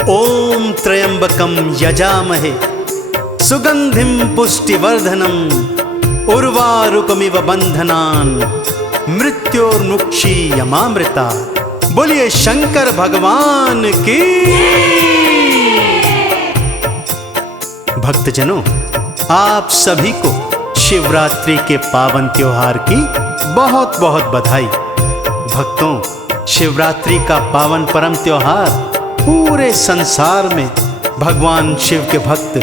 ओम त्र्यंबकं यजामहे सुगंधिं पुष्टिवर्धनम् उर्वारुकमिव बंधनान् मृत्योर्मुक्षीयमामृता। बोलिए शंकर भगवान की। भक्तजनों, आप सभी को शिवरात्रि के पावन त्योहार की बहुत बहुत बधाई। भक्तों, शिवरात्रि का पावन परम त्योहार पूरे संसार में भगवान शिव के भक्त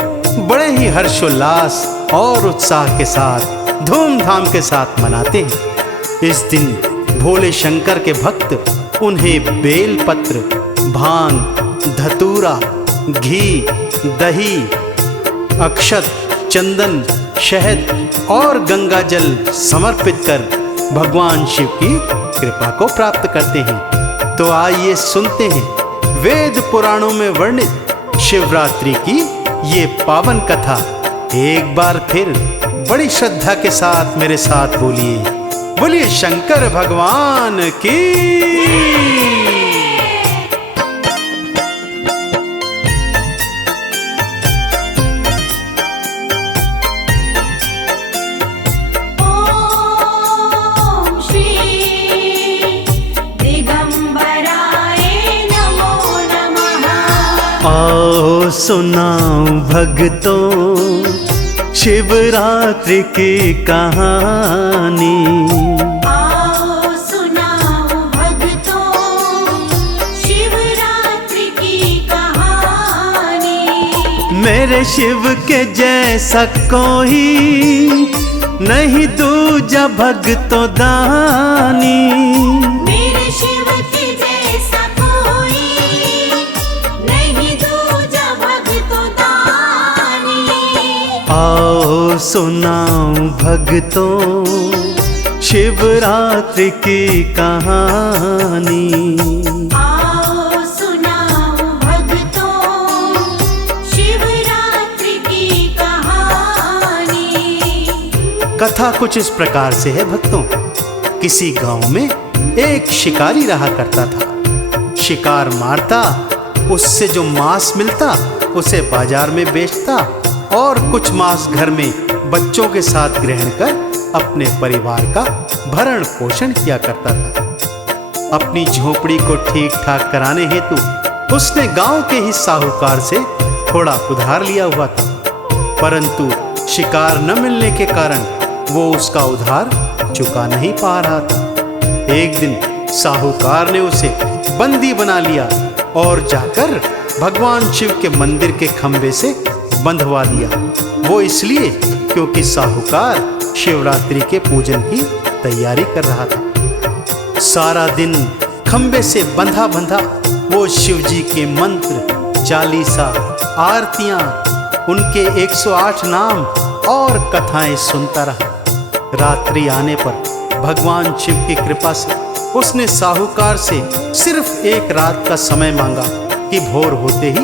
बड़े ही हर्षोल्लास और उत्साह के साथ धूमधाम के साथ मनाते हैं। इस दिन भोले शंकर के भक्त उन्हें बेलपत्र, भांग, धतूरा, घी, दही, अक्षत, चंदन, शहद और गंगा जल समर्पित कर भगवान शिव की कृपा को प्राप्त करते हैं। तो आइए सुनते हैं वेद पुराणों में वर्णित शिवरात्रि की ये पावन कथा। एक बार फिर बड़ी श्रद्धा के साथ मेरे साथ बोलिए, बोलिए शंकर भगवान की। आओ सुनाओ भक्तों शिवरात्रि की कहानी। आओ सुनाओ भक्तों शिवरात्रि की कहानी। मेरे शिव के जैसा कोई नहीं दूजा भक्तों दानी। मेरे शिव के जैसा कोई नहीं दूजा भक्तों दानी। आओ सुनाओ भक्तों शिवरात्रि की कहानी। आओ सुनाओ भक्तों शिवरात्रि की कहानी। कथा कुछ इस प्रकार से है भक्तों। किसी गांव में एक शिकारी रहा करता था। शिकार मारता, उससे जो मांस मिलता उसे बाजार में बेचता और कुछ मांस घर में बच्चों के साथ ग्रहण कर अपने परिवार का भरण पोषण किया करता था। अपनी झोपड़ी को ठीक ठाक कराने हेतु उसने गांव के ही साहूकार से थोड़ा उधार लिया हुआ था, परंतु शिकार न मिलने के कारण वो उसका उधार चुका नहीं पा रहा था। एक दिन साहूकार ने उसे बंदी बना लिया और जाकर भगवान शिव के मंदिर के खंभे से बंधवा दिया। वो इसलिए क्योंकि साहूकार शिवरात्रि के पूजन की तैयारी कर रहा था। सारा दिन खंभे से बंधा बंधा वो शिव जी के मंत्र, चालीसा, आरतियां, उनके 108 नाम और कथाएं सुनता रहा। रात्रि आने पर भगवान शिव की कृपा से उसने साहूकार से सिर्फ एक रात का समय मांगा कि भोर होते ही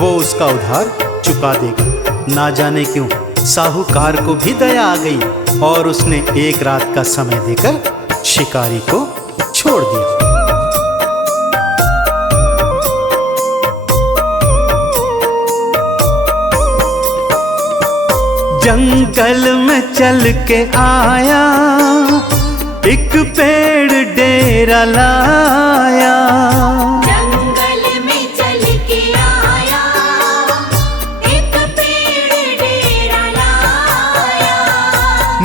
वो उसका उधार चुका देगा। ना जाने क्यों साहूकार को भी दया आ गई और उसने एक रात का समय देकर शिकारी को छोड़ दिया। जंगल में चल के आया, एक पेड़ डेरा लाया। जंगल में चल के आया, एक पेड़ डेरा लाया।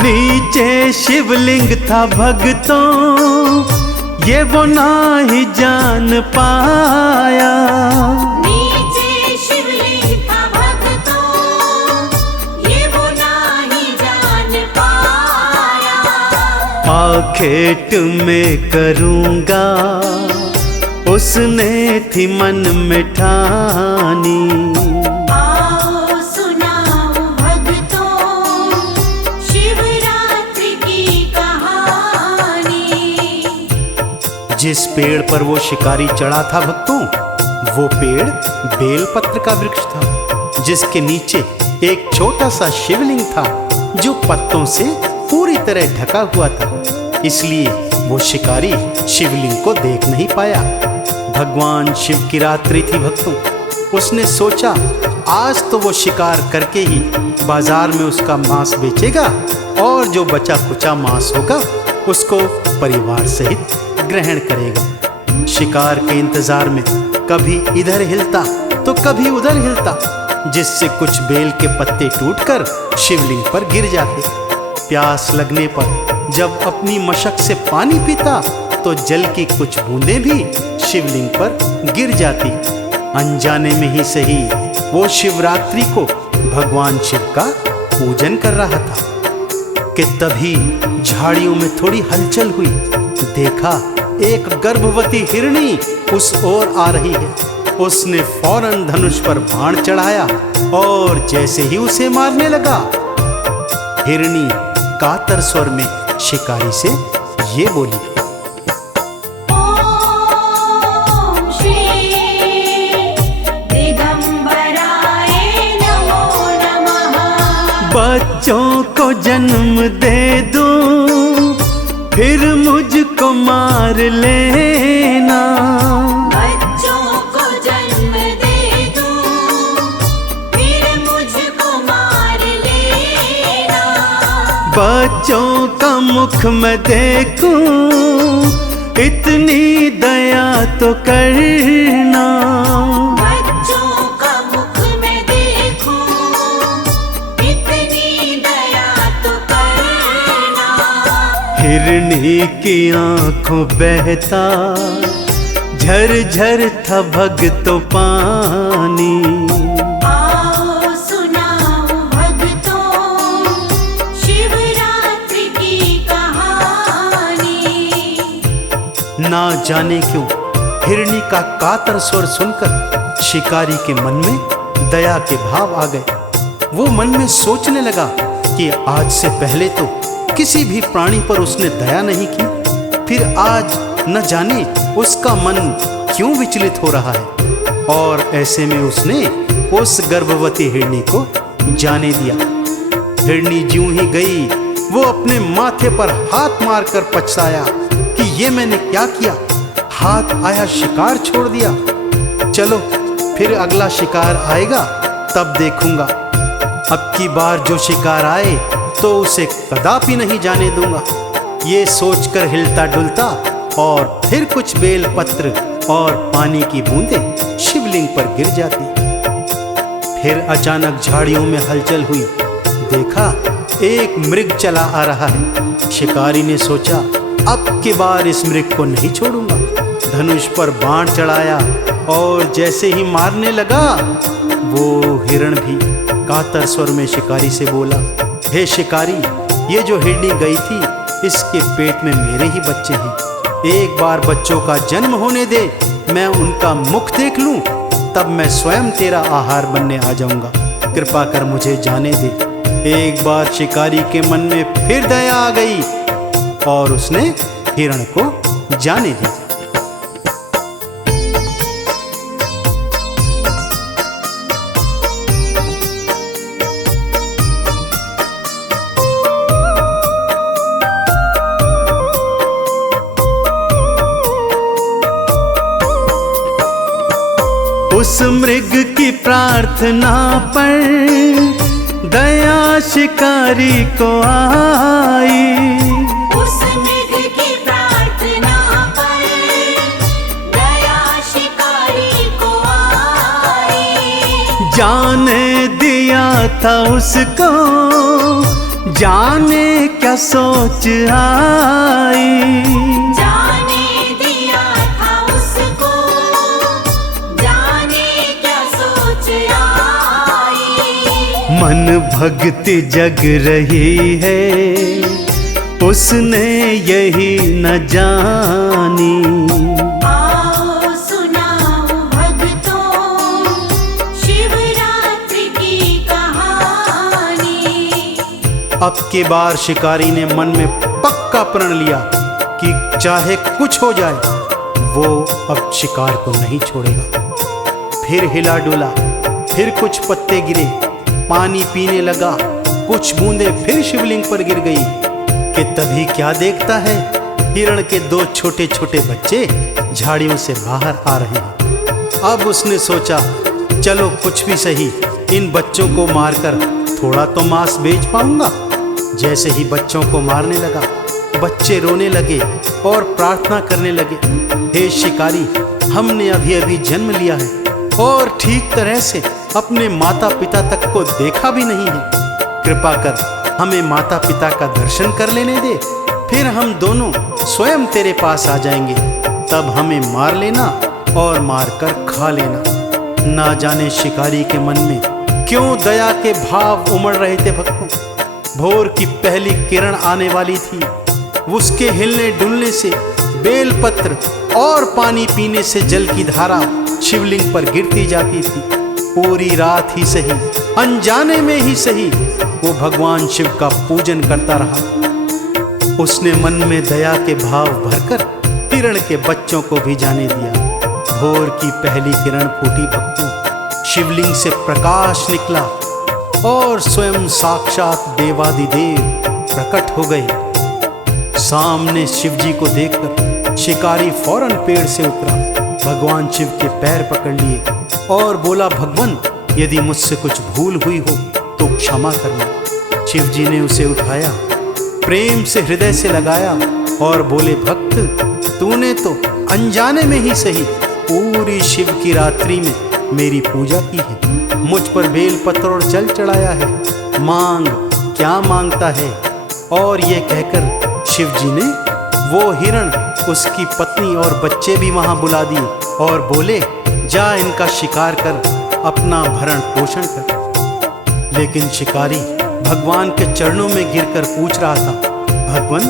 नीचे शिवलिंग था भक्तों, ये वो ना ही जान पाया। नीचे शिवलिंग था भक्तों, ये वो नाही जान पाया। आखेट में करूँगा उसने थी मन में ठानी। आओ सुनाओ भक्तों शिवरात्रि की कहानी। जिस पेड़ पर वो शिकारी चढ़ा था भक्तों, वो पेड़ बेलपत्र का वृक्ष था, जिसके नीचे एक छोटा सा शिवलिंग था जो पत्तों से पूरी तरह ढका हुआ था। इसलिए वो शिकारी शिवलिंग को देख नहीं पाया। भगवान शिव की रात्रि थी भक्तों। उसने सोचा आज तो वो शिकार करके ही बाजार में उसका मांस बेचेगा और जो बचा कुचा मांस होगा उसको परिवार सहित ग्रहण करेगा। शिकार के इंतजार में कभी इधर हिलता तो कभी उधर हिलता, जिससे कुछ बेल के पत्ते टूटकर शिवलिंग पर गिर जाते। प्यास लगने पर जब अपनी मशक से पानी पीता तो जल की कुछ बूंदें भी शिवलिंग पर गिर जाती। अनजाने में ही सही वो शिवरात्रि को भगवान शिव का पूजन कर रहा था कि तभी झाड़ियों में थोड़ी हलचल हुई। देखा एक गर्भवती हिरणी उस ओर आ रही है। उसने फौरन धनुष पर बाण चढ़ाया और जैसे ही उसे मारने लगा, हिरणी कातर स्वर में शिकारी से ये बोली, ओम श्री दिगंबराय नमो नमः। बच्चों को जन्म दे दूं फिर मुझको मार लेना। बच्चों को जन्म दे दूं, फिर मुझको मार लेना। बच्चों का मुख मैं देखूं इतनी दया तो करना। बच्चों का मुख मैं देखूं, इतनी दया तो करना। हिरणी की आंखों बहता झरझर था भगतों पानी। आओ सुनाओ भक्तों, शिवरात्रि की कहानी। ना जाने क्यों हिरणी का कातर स्वर सुनकर शिकारी के मन में दया के भाव आ गए। वो मन में सोचने लगा कि आज से पहले तो किसी भी प्राणी पर उसने दया नहीं की, फिर आज न जाने उसका मन क्यों विचलित हो रहा है। और ऐसे में उसने उस गर्भवती हिरणी को जाने दिया। हिरणी ज्यों ही गई वो अपने माथे पर हाथ मारकर पछताया कि ये मैंने क्या किया, हाथ आया शिकार छोड़ दिया। चलो फिर अगला शिकार आएगा तब देखूंगा। अब की बार जो शिकार आए तो उसे कदापि नहीं जाने दूंगा। ये सोचकर हिलता डुलता और फिर कुछ बेल पत्र और पानी की बूंदें शिवलिंग पर गिर जाती। फिर अचानक झाड़ियों में हलचल हुई। देखा एक मृग चला आ रहा है। शिकारी ने सोचा अब की बार इस मृग को नहीं छोड़ूंगा। धनुष पर बाण चढ़ाया और जैसे ही मारने लगा, वो हिरण भी कातर स्वर में शिकारी से बोला, हे शिकारी, ये जो हिरणी गई थी इसके पेट में मेरे ही बच्चे हैं। एक बार बच्चों का जन्म होने दे, मैं उनका मुख देख लूं, तब मैं स्वयं तेरा आहार बनने आ जाऊंगा। कृपा कर मुझे जाने दे। एक बार शिकारी के मन में फिर दया आ गई और उसने हिरण को जाने दी। उस मृग की प्रार्थना पर दया शिकारी को आई। उस मृग की प्रार्थना पर दया शिकारी को आई। जाने दिया था उसको, जाने क्या सोच आई। जाने दिया था उसको, जाने क्या सोच आई। मन भक्ति जग रही है, उसने यही न जानी। आओ सुनाओ भक्तों, शिवरात्रि की कहानी। अब की बार शिकारी ने मन में पक्का प्रण लिया कि चाहे कुछ हो जाए वो अब शिकार को नहीं छोड़ेगा। फिर हिला डुला, फिर कुछ पत्ते गिरे, पानी पीने लगा, कुछ बूंदें फिर शिवलिंग पर गिर गई कि तभी क्या देखता है, हिरण के दो छोटे छोटे बच्चे झाड़ियों से बाहर आ रहे हैं। अब उसने सोचा चलो कुछ भी सही, इन बच्चों को मारकर थोड़ा तो मांस बेच पाऊंगा। जैसे ही बच्चों को मारने लगा, बच्चे रोने लगे और प्रार्थना करने लगे, हे शिकारी, हमने अभी अभी जन्म लिया है और ठीक तरह से अपने माता पिता तक को देखा भी नहीं है। कृपा कर हमें माता पिता का दर्शन कर लेने दे, फिर हम दोनों स्वयं तेरे पास आ जाएंगे। तब हमें मार लेना और मारकर खा लेना। ना जाने शिकारी के मन में क्यों दया के भाव उमड़ रहे थे भक्तों। भोर की पहली किरण आने वाली थी, उसके हिलने डुलने से बेलपत्र और पानी पीने से जल की धारा शिवलिंग पर गिरती जाती थी। पूरी रात ही सही, अनजाने में ही सही, वो भगवान शिव का पूजन करता रहा। उसने मन में दया के भाव भरकर हिरण के बच्चों को भी जाने दिया। भोर की पहली किरण फूटी भक्तों, शिवलिंग से प्रकाश निकला और स्वयं साक्षात देवादिदेव प्रकट हो गए। सामने शिवजी को देखकर शिकारी फौरन पेड़ से उतरा, भगवान शिव के पैर पकड़ लिए और बोला, भगवान, यदि मुझसे कुछ भूल हुई हो तो क्षमा करना। शिवजी ने उसे उठाया, प्रेम से हृदय से लगाया और बोले, भक्त, तूने तो अनजाने में ही सही पूरी शिव की रात्रि में मेरी पूजा की है, मुझ पर बेलपत्र और जल चढ़ाया है, मांग क्या मांगता है। और ये कहकर शिवजी ने वो हिरण, उसकी पत्नी और बच्चे भी वहां बुला दिए और बोले, जा इनका शिकार कर, अपना भरण पोषण कर। लेकिन शिकारी भगवान के चरणों में गिरकर पूछ रहा था, भगवान,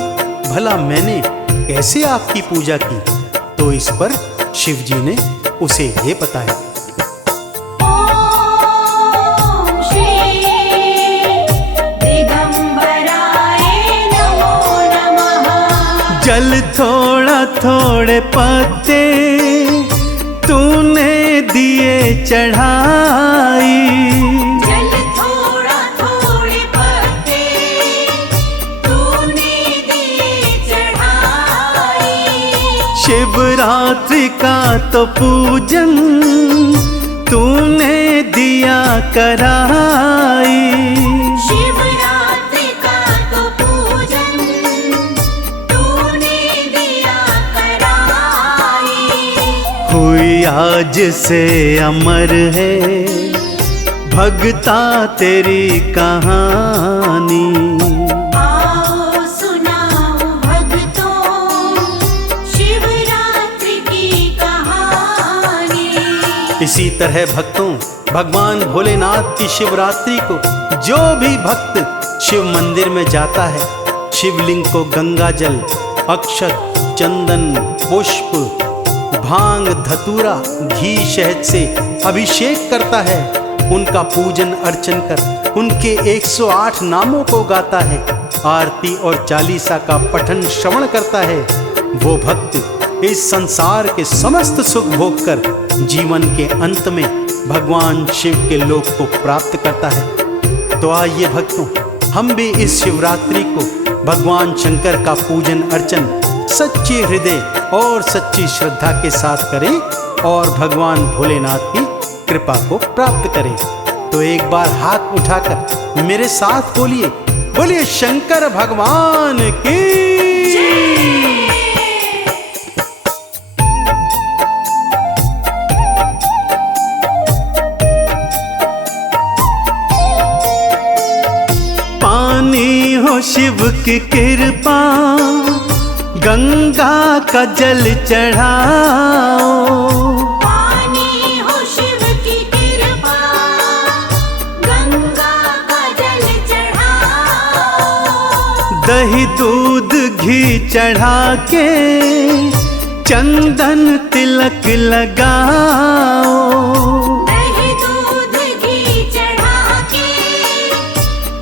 भला मैंने कैसे आपकी पूजा की? तो इस पर शिवजी ने उसे ये बताया, ओम श्री दिगंबराय नमो नमः। जल थोड़ा थोड़े पत्ते तूने दिए चढ़ाई, जल थोड़ा थोड़े पत्ते तूने दिए चढ़ाई। शिवरात्रि का तो पूजन तूने दिया कराई। शिवरात्रि का तो पूजन तूने दिया कराई। हुई आज से अमर है भगता तेरी कहानी। आओ सुनाओ भक्तों शिवरात्रि की कहानी। इसी तरह भक्तों, भगवान भोलेनाथ की शिवरात्रि को जो भी भक्त शिव मंदिर में जाता है, शिवलिंग को गंगा जल, अक्षत, चंदन, पुष्प, भांग, धतूरा, घी, शहद से अभिषेक करता है, उनका पूजन अर्चन कर उनके 108 नामों को गाता है, आरती और चालीसा का पठन श्रवण करता है, वो भक्त इस संसार के समस्त सुख भोग कर जीवन के अंत में भगवान शिव के लोक को प्राप्त करता है। तो आइए भक्तों, हम भी इस शिवरात्रि को भगवान शंकर का पूजन अर्चन सच्चे हृदय और सच्ची श्रद्धा के साथ करें और भगवान भोलेनाथ की कृपा को प्राप्त करें। तो एक बार हाथ उठाकर मेरे साथ बोलिए, बोलिए शंकर भगवान की। पानी हो शिव की कृपा, गंगा का जल चढ़ाओ। पानी हो शिव की कृपा, गंगा का जल चढ़ाओ। दही दूध घी चढ़ा के चंदन तिलक लगाओ। दही दूध घी चढ़ा के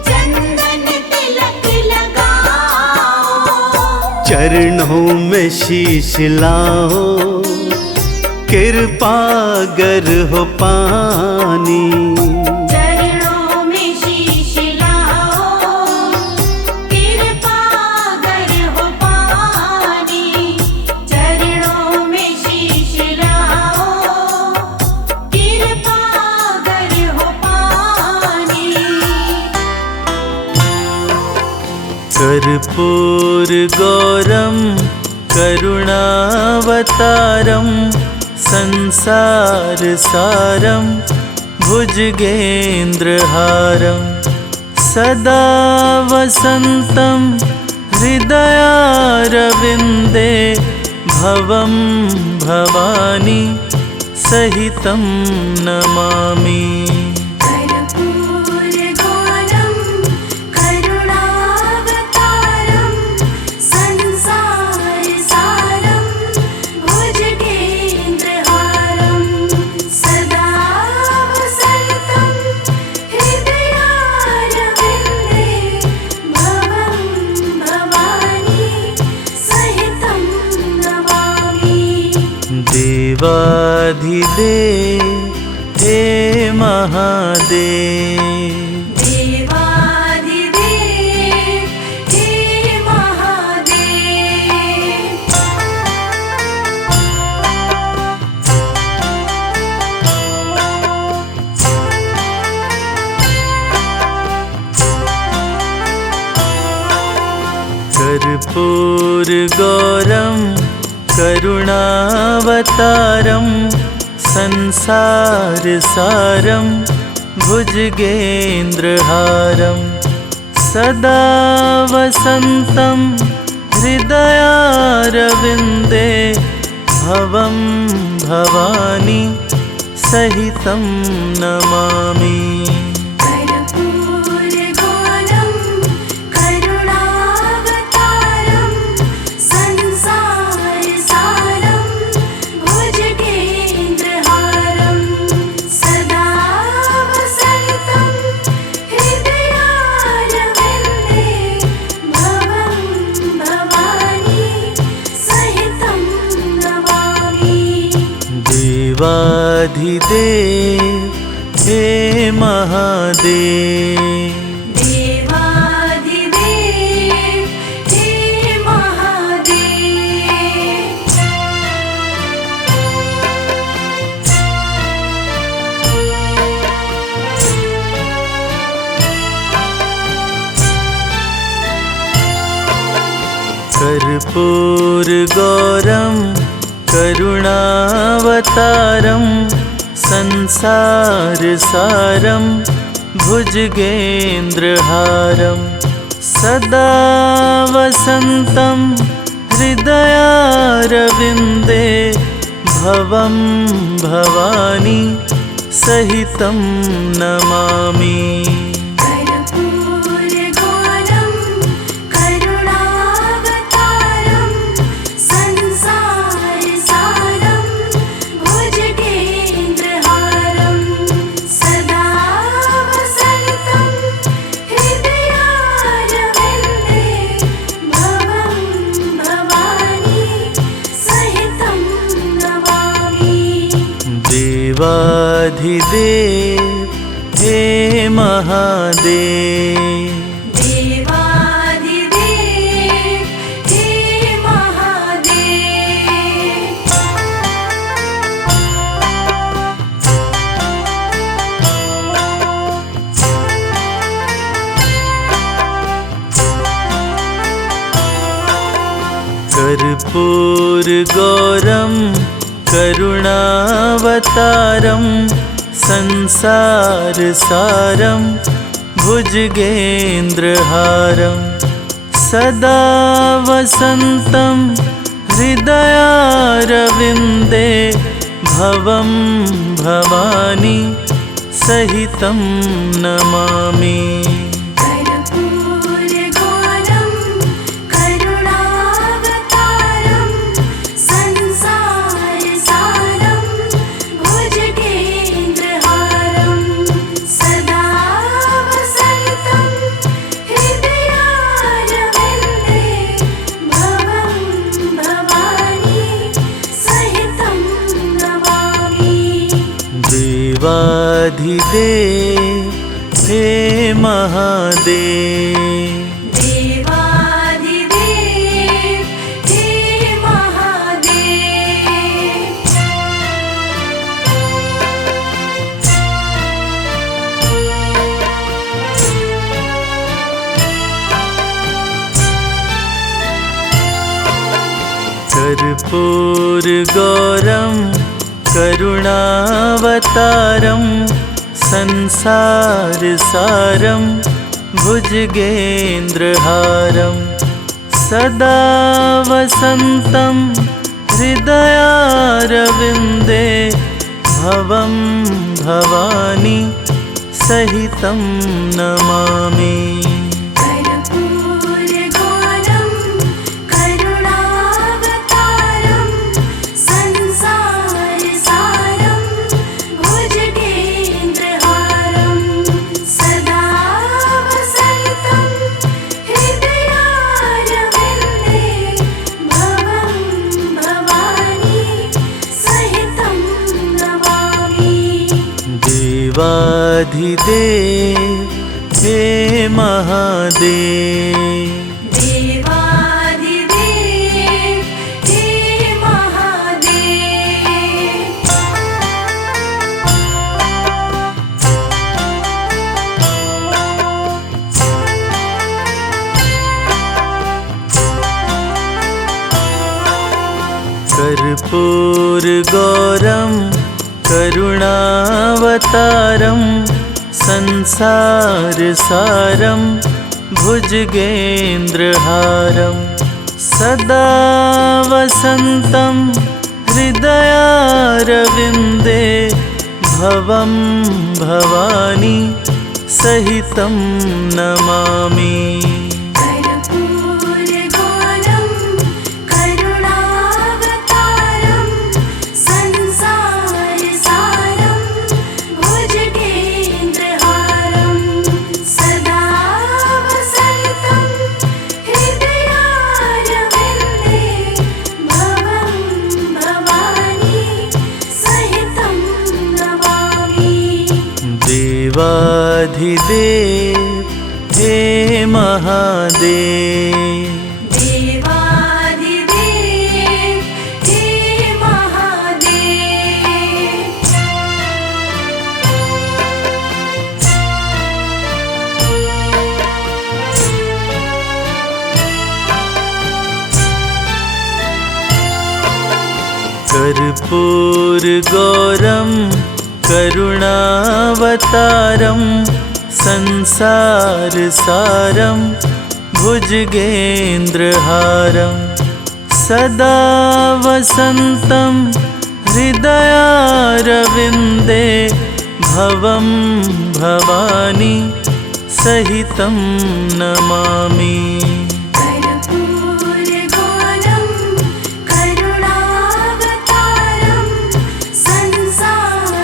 चंदन तिलक लगाओ। चरणों में शीश लाओ, कृपा गर हो पानी। चरणों में शीश लाओ, कृपा गर हो पानी। चरणों में शीश लाओ, कृपा कर्पूरगौरं करुणावतारं संसारसारं भुजगेन्द्रहारं सदा वसन्तं हृदयारविन्दे भवं भवानी सहितं नमामि। कर्पूरगौरं करुणावतारं संसारसारं भुजगेन्द्रहारं सदा वसन्तं हृदयारविन्दे भवं भवानी सहितं नमामि। देवाधिदेव हे महादेव, देवाधिदेव हे महादेव। कर्पूरगौरं करुणावतारं संसारसारं भुजगेन्द्रहारं सदा वसन्तं हृदयारविन्दे भवं भवानी सहितं नमामि। कर्पूरगौरं करुणावतारं संसारसारं भुजगेन्द्रहारं सदा वसन्तं हृदयारविन्दे भवं भवानी सहितं नमामि। देवाधिदेव हे महादेव, देवाधिदेव हे महादेव। कर्पूरगौरं करुणावतारं संसारसारं भुजगेन्द्रहारं सदा वसन्तं हृदयारविन्दे भवं भवानी सहितं नमामि। कर्पूरगौरं करुणावतारं संसारसारं भुजगेन्द्रहारं सदा वसन्तं हृदयारविन्दे भवं भवानी सहितं नमामि। देवाधिदेव हे महादेव, देवाधिदेव हे महादेव। कर्पूरगौरं करुणावतारं संसारसारं भुजगेन्द्रहारं सदा वसन्तं हृदयारविन्दे भवं भवानी सहितं नमामि। कर्पूरगौरं करुणावतारं संसारसारं भुजगेन्द्रहारं सदा वसन्तं हृदयारविन्दे भवं भवानी सहितं नमामि। देवाधिदेव हे महादेव, देवाधिदेव हे महादेव। कर्पूरगौरं करुणावतारं संसारसारं भुजगेन्द्रहारं सदा वसन्तं हृदयारविन्दे भवं भवानी सहितं नमामि। कर्पूरगौरं करुणावतारं संसारसारं भुजगेन्द्रहारं सदा वसन्तं हृदयारविन्दे भवं भवानी सहितं नमामि। देवाधिदेव हे महादेव, देवादिदेव हे महादेव। कर्पूरगौरं करुणावतारं संसारसारं भुजगेन्द्रहारं सदा वसन्तं हृदयारविन्दे भवं भवानी सहितं नमामि। कर्पूरगौरं करुणावतारं संसारसारं भुजगेन्द्रहारं सदा वसन्तं हृदयारविन्दे भवं भवानी सहितं नमामि। देवाधिदेव हे महादेव, देवादिदेव हे महादेव। कर्पूरगौरं करुणावतारं संसारसारं भुजगेन्द्रहारं सदा वसन्तं हृदयारविन्दे भवं भवानी सहितं नमामि। कर्पूरगौरं करुणावतारं संसारसारं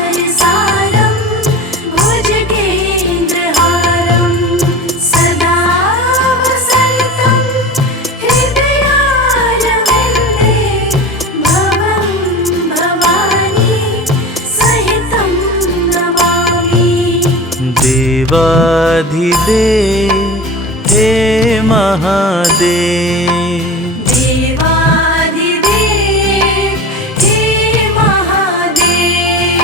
भुजगेन्द्रहारं सदा वसन्तं हृदयारविन्दे भवं भवानी सहितं नमामि। देवाधिदेव हे महादेव, देवादिदेव हे महादेव।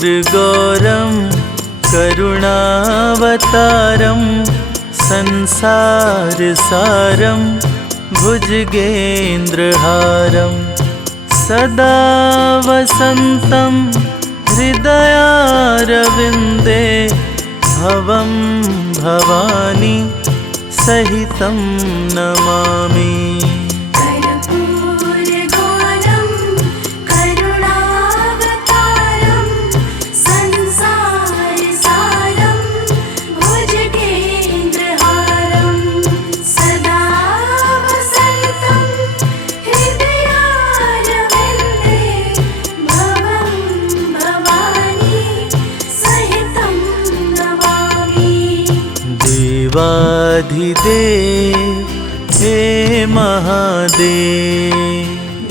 कर्पूरगौरं करुणावतारं संसारसारं भुजगेन्द्रहारं सदा वसन्तं हृदयारविन्दे भवं भवानी सहितं नमामि। कर्पूरगौरं करुणावतारं संसारसारं भुजगेन्द्रहारं सदा वसन्तं हृदयारविन्दे भवं भवानी सहितं नमामि। देवाधिदेव हे महादेव,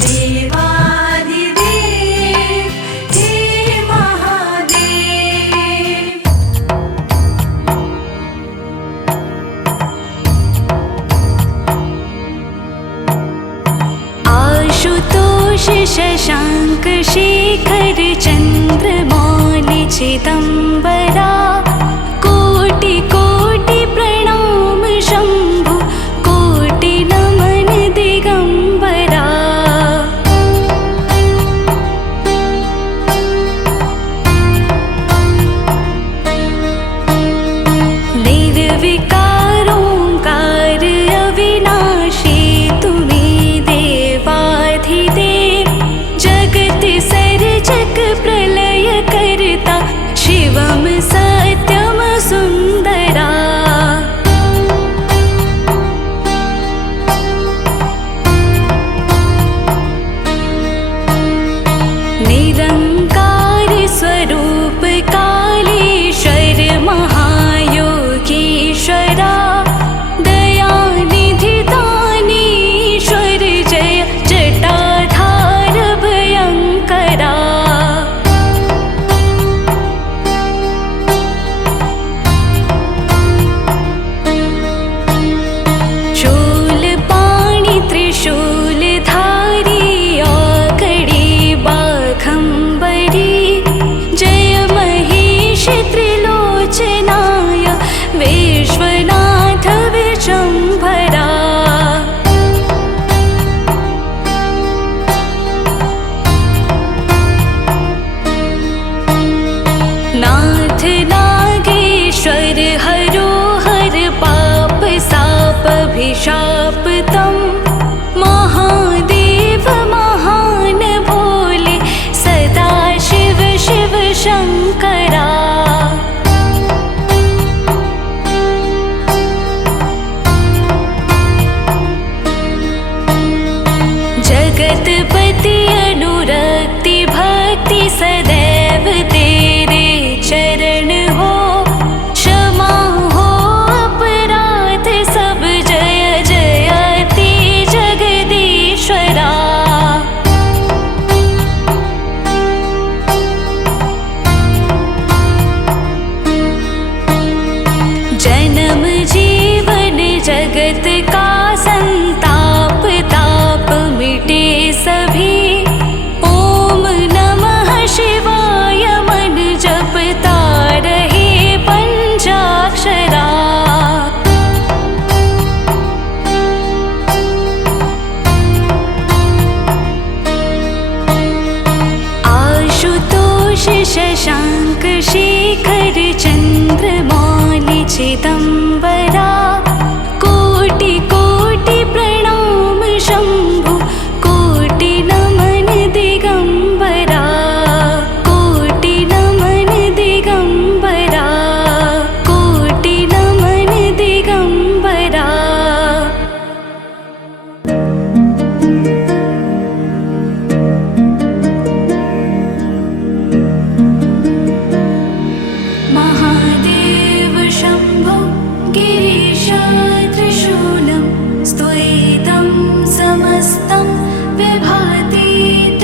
देवादिदेव हे महादेव। आशुतोष शशाङ्क शेखर चन्द्रमौलि चिदम्बरा कोटि कोटि प्रणाम शम्भु कोटि नमन दिगम्बरा निर्विकारोङ्कार अविनाशी तुमे देवाधिदेव जगत सर्जक प्रलय करता शिवम सत्यम सुन्दरा निरङ्कार स्वरूप कालेश्वर महायोगीश्वरा दयानिधि दानीश्वर जय जटाधार भयङ्करा शूलपाणि त्रिशूलधारी आकड़ी बाघम्बरी जय महेश त्रिलोचनाय विश्वनाथ विशम्भरा नाथ नागेश्वर हरोहर पाप सापभिशापतं महादेव महान भोले सदा शिव शिव शङ्करा जगतपति अनुरक्ति भक्ति सदैव तेरे चरण हो क्षमा हो अपराध सब जय जयति जगदीश्वरा जन्म जीवन जगत का संताप ताप मिटे सभी ओम नमः शिवाय मन जपता रहे पंचाक्षरा आशुतोष शशाङ्क शेखर चन्द्रमौलि चिदम्बरा कोटि कोटि प्रणाम शम्भु कोटि नमन दिगम्बरा कोटि नमन दिगम्बरा कोटि नमन दिगम्बरा महादेव शम्भो गिरीशा त्रिशूलं स्त्वैतं समस्तं विभाति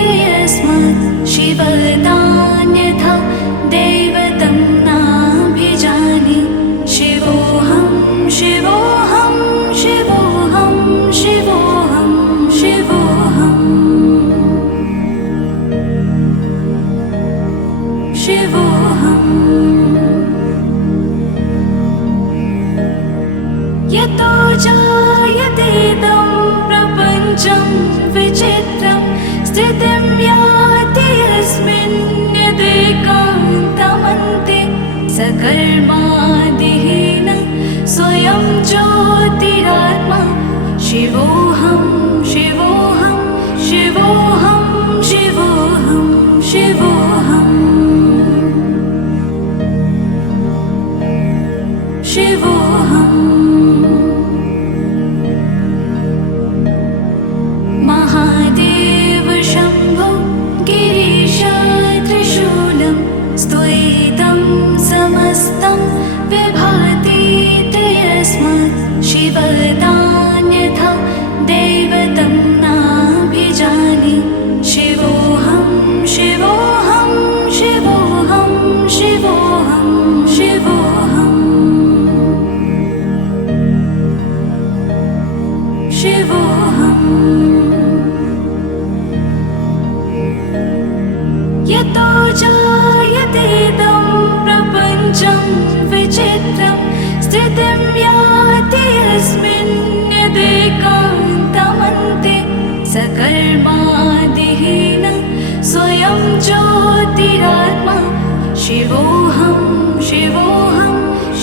यस्मात् शिवदान्यथा दैवतं नाभिजाने शिवोऽहं शिवोऽहं शिवोऽहं शिवोऽहं शिवोऽहम् शिवोऽहम् यतो जायतेदं प्रपञ्चं विचित्रं स्थितिं याति यस्मिन् यदेकान्तमन्ते सकर्मादिहीन स्वयं ज्योतिरात्मा शिवोऽहं शिवोऽहं शिवोऽहं शिवोऽहं शिवोऽहम् शिवोऽहम् महादेव शम्भो गिरीशा त्रिशूलं स्त्वैतं समस्तं विभाति यस्मात् शिवदान्यथा दैवतं नाभिजाने शिवोऽहं शिवोऽहं शिवोऽहं शिवोऽहं शिवोऽहम् शिवोऽहम् सकर्मादिहीन स्वयं ज्योतिरात्मा शिवोऽहं शिवोऽहं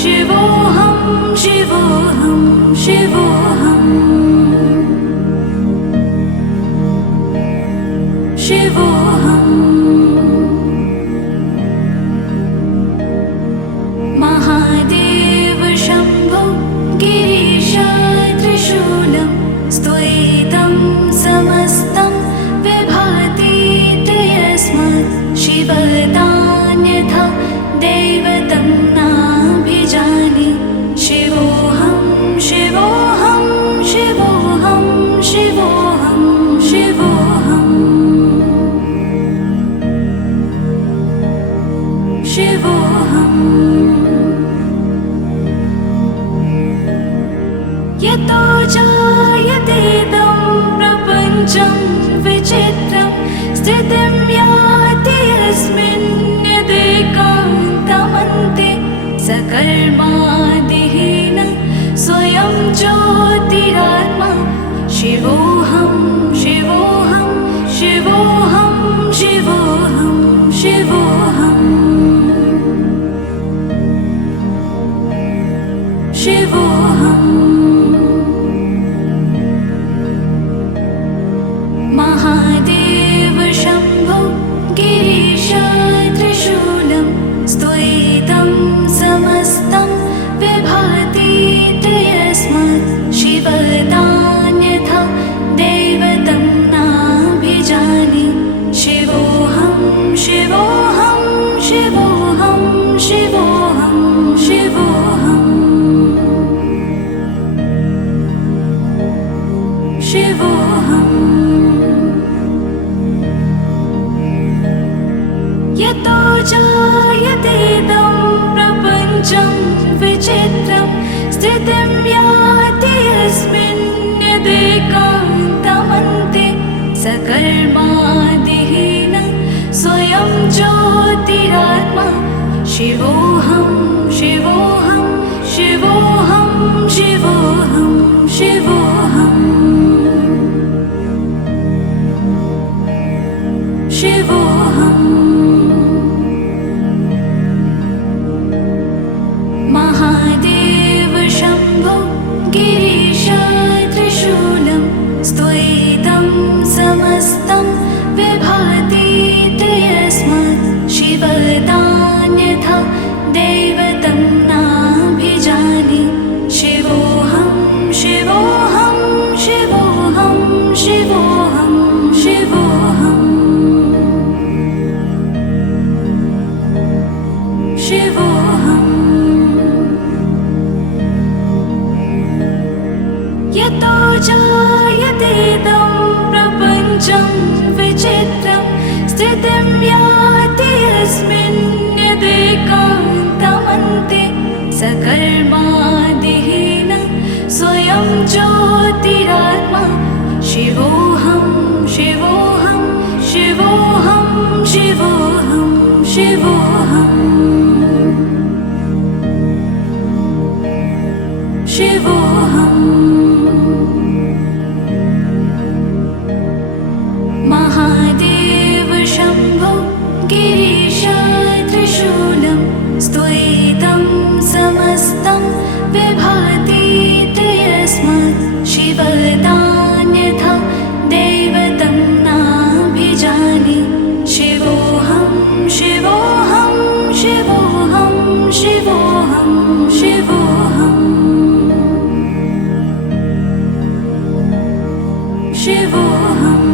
शिवोऽहं शिवोऽहं शिवोऽहं शिवोऽहम् महादेव शम्भो गिरीश त्रिशूलं स्तुयितं समस्तं विभाति यस्मात् शिवतान्यथा दैवतं नाभिजाने शिवोऽहं शिवोऽहं शिवोऽहं शिवोऽहं शिवोऽहम् शिवोऽहम् यतो जायतेदं प्रपञ्चं विचित्रं स्थितिं याति यस्मिन् यदेकान्तमन्ते सकर्मादिहीन स्वयं ज्योतिरात्मा शिवोऽहं शिवोऽहं शिवोऽहं शिवोऽहं शिवोऽहम् शिवोऽहम् महादेव शम्भो गिरीश त्रिशूलं स्तुयितं समस्तं विभाति यस्मात् शिवतान्यथा दैवतं नाभिजाने शिवोऽहं शिवोऽहं शिवोऽहं शिवोऽहं शिवोऽहम् शिवोऽहम् यतो जायतेदं प्रपञ्चं विचित्रं स्थितिं याति यस्मिन् यदेकान्तमन्ते सकर्मादिहीन स्वयं ज्योतिरात्मा शिवोऽहं शिवोऽहं शिवोऽहं शिवोऽहं शिवोऽहम् शिवोऽहम् महादेव शम्भो गिरीश त्रिशूलं स्तुयितं समस्तं विभाति यस्मात् शिवतान्यथा दैवतं नाभिजाने शिवोऽहं शिवोऽहं शिवोऽहं शिवोऽहं शिवोऽहम् शिवोऽहम् यतो जायतेदं प्रपञ्चं विचित्रं स्थितिं याति यस्मिन् यदेकान्तमन्ते सकर्मादिहीन स्वयं ज्योतिरात्मा शिवोऽहं शिवोऽहं शिवोऽहं शिवोऽहं शिवोऽहम् शिवोऽहम् महादेव शम्भो गिरीश त्रिशूलं स्तुयितं समस्तं विभाति यस्मात् शिवतान्यथा दैवतं नाभिजाने शिवोऽहं शिवोऽहं शिवोऽहं शिवोऽहं शिवोऽहम् शिवोऽहम्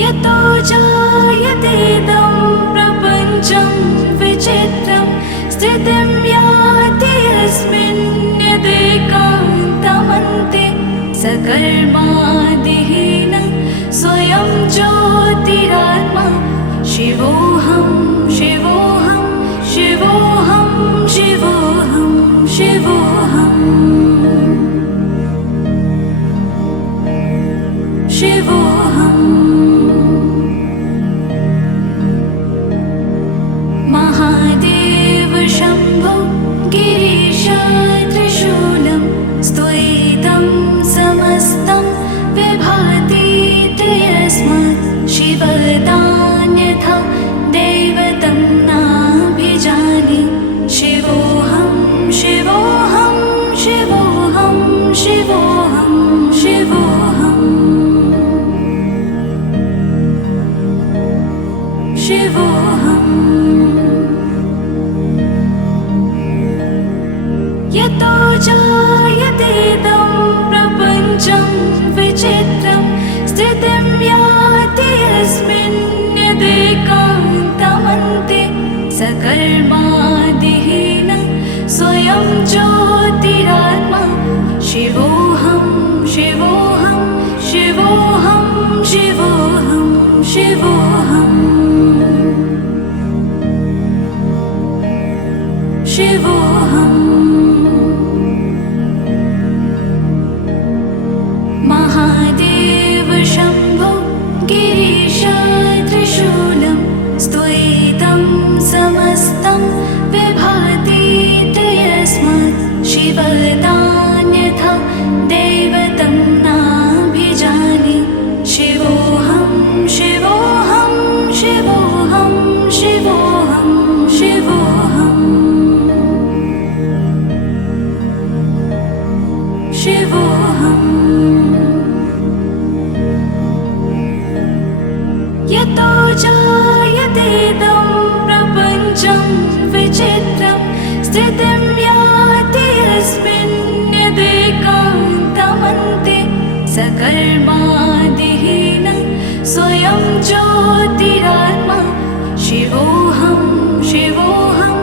यतो जायतेदं प्रपञ्चं विचित्रं स्थितिं याति यस्मिन् यदेकान्तमन्ते सकर्मादिहीन स्वयं ज्योतिरात्मा शिवोऽहं शिवोऽहं शिवोऽहं शिवोऽहं शिवोऽहम् शिवोऽहम् महादेव शम्भो गिरीश त्रिशूलं स्तुयितं शिवोऽहम् यतो जायतेदं प्रपञ्चं विचित्रं स्थितिं याति यस्मिन् यदेकान्तमन्ते सकर्मादिहीनं स्वयं ज्योतिरात्मा शिवोऽहं शिवोऽहं शिवोऽहं शिवोऽहं शिवोऽहम् शिवोऽहम् महादेव शम्भो गिरीश त्रिशूलं स्तुयितं समस्तं विभाति यस्मात् शिवदान्यथा दैवतं नाभिजाने शिवोऽहं शिवोऽहं शिवोऽहं शिवोऽहं शिवोऽहम् शिवोऽहम् यतो जायतेदं प्रपञ्चं विचित्रं स्थितिं याति यस्मिन् यदेकान्तमन्ते सकर्मादिहीनं स्वयं ज्योतिरात्मा शिवोऽहं शिवोऽहं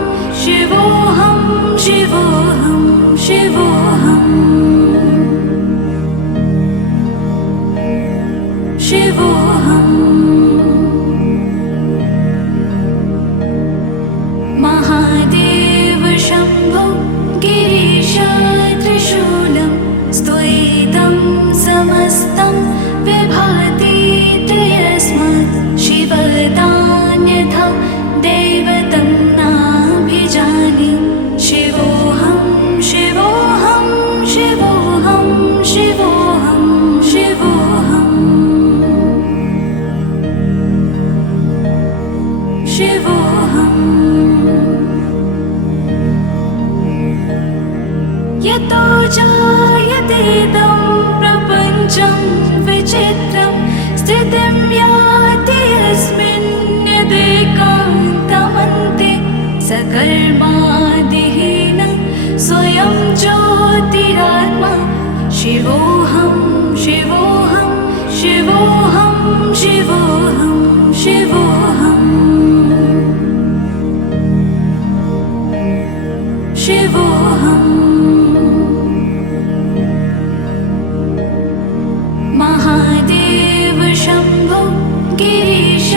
शिवोऽहं शिवोऽहं शिवोऽहम् शिवोऽहम् महादेव शम्भो गिरीश त्रिशूलं स्तुयितं समस्तं विभाति यस्मात् शिवदान्यथा दैवतं नाभिजाने शिवोऽहं शिवोऽहं शिवोऽहं शिवोऽहं शिवोऽहम् शिवोऽहम् यतो जायतेदं प्रपञ्चं विचित्रं स्थितिं याति यस्मिन् यदेकान्तमन्ते सकर्मादिहीनं स्वयं ज्योतिरात्मा शिवोऽहं शिवोऽहं शिवोऽहं शिवोऽहं शिवोऽहम् शिवोऽहम् महादेव शम्भो गिरीश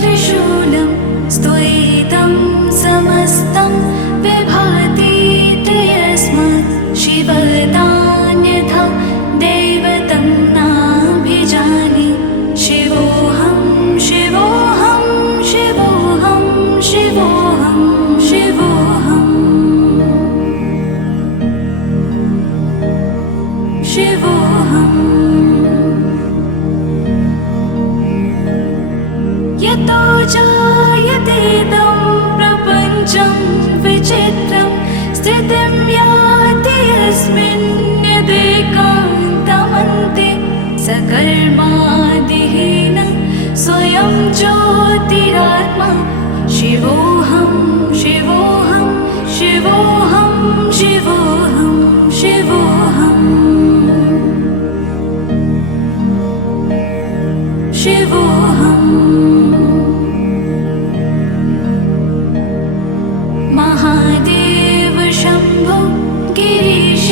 त्रिशूलं स्तुयितं समस्तं विभाति यस्मात् शिवदान्यथा दैवतं नाभिजाने शिवोऽहं शिवोऽहं शिवोऽहं शिवोऽहं शिवोऽहम् शिवोऽहम् यतो जायतेदं प्रपञ्चं विचित्रं स्थितिं याति यस्मिन् यदेकान्तमन्ते सकर्मादिहीनं स्वयं ज्योतिरात्मा शिवोऽहं शिवोऽहं शिवोऽहं शिवोऽहं शिवोऽहम् शिवोऽहम् महादेव शम्भो गिरीश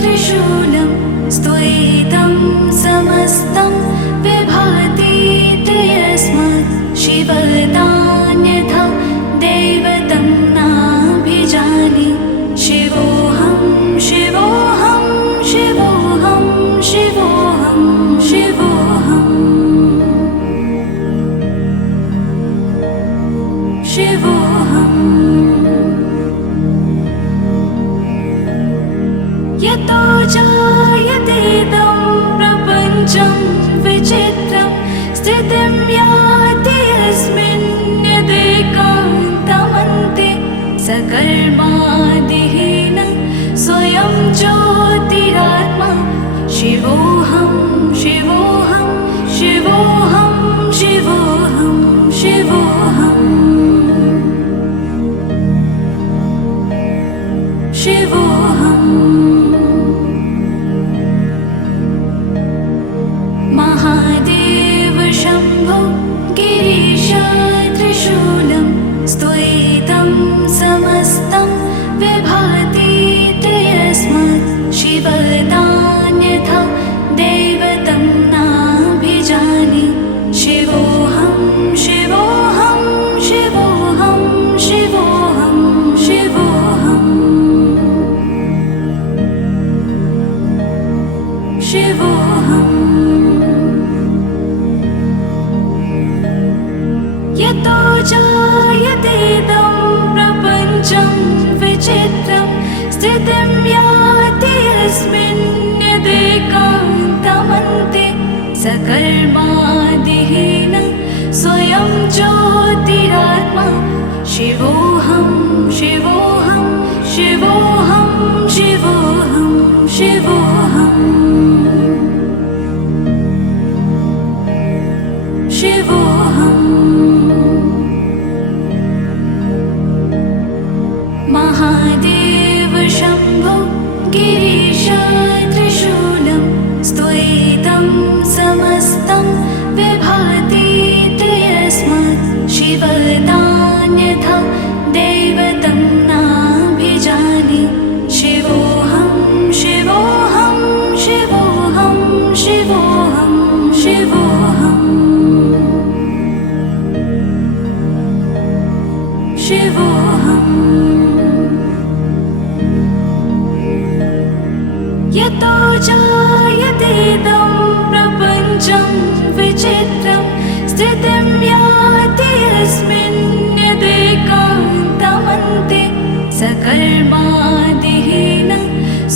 त्रिशूलं स्तुयितं समस्तं विभाति यस्मात् शिवदान्यथा समस्तं विभाति यस्मात् शिवदान्यथा दैवतं नाभिजाने शिवोऽहं शिवोऽहं शिवोऽहं शिवोऽहं शिवोऽहम् शिवोऽहम् यतो जायतेदं प्रपञ्चं विचित्रं स्थितिं याति यस्मिन् यदेकान्तमन्ते सकर्मादिहीन स्वयं ज्योतिरात्मा शिवोऽहं शिवोऽहं शिवोऽहं शिवोऽहं शिवोऽहम् शिवोऽहम् महादेव शम्भो गिरीश त्रिशूलं स्त्वैतं समस्तं विभाति यस्मात् शिवदान्यथा दैवतं नाभिजाने शिवोऽहं शिवोऽहं शिवोऽहं शिवोऽहं शिवोऽहम् शिवोऽहम् यतो जायतेदं प्रपञ्चं विचित्रं स्थितिं याति यस्मिन् यदेकान्तमन्ते सकर्मादिहीन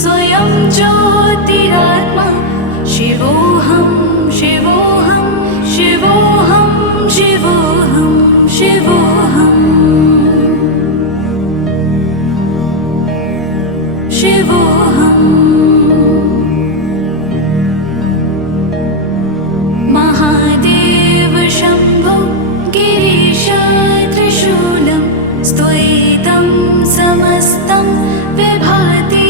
स्वयं ज्योतिरात्मा शिवोऽहं शिवोऽहं शिवोऽहं शिवोऽहं शिवोऽहम् शिवोऽहम् महादेव शम्भो गिरीश त्रिशूलं स्त्वैतं समस्तं विभाति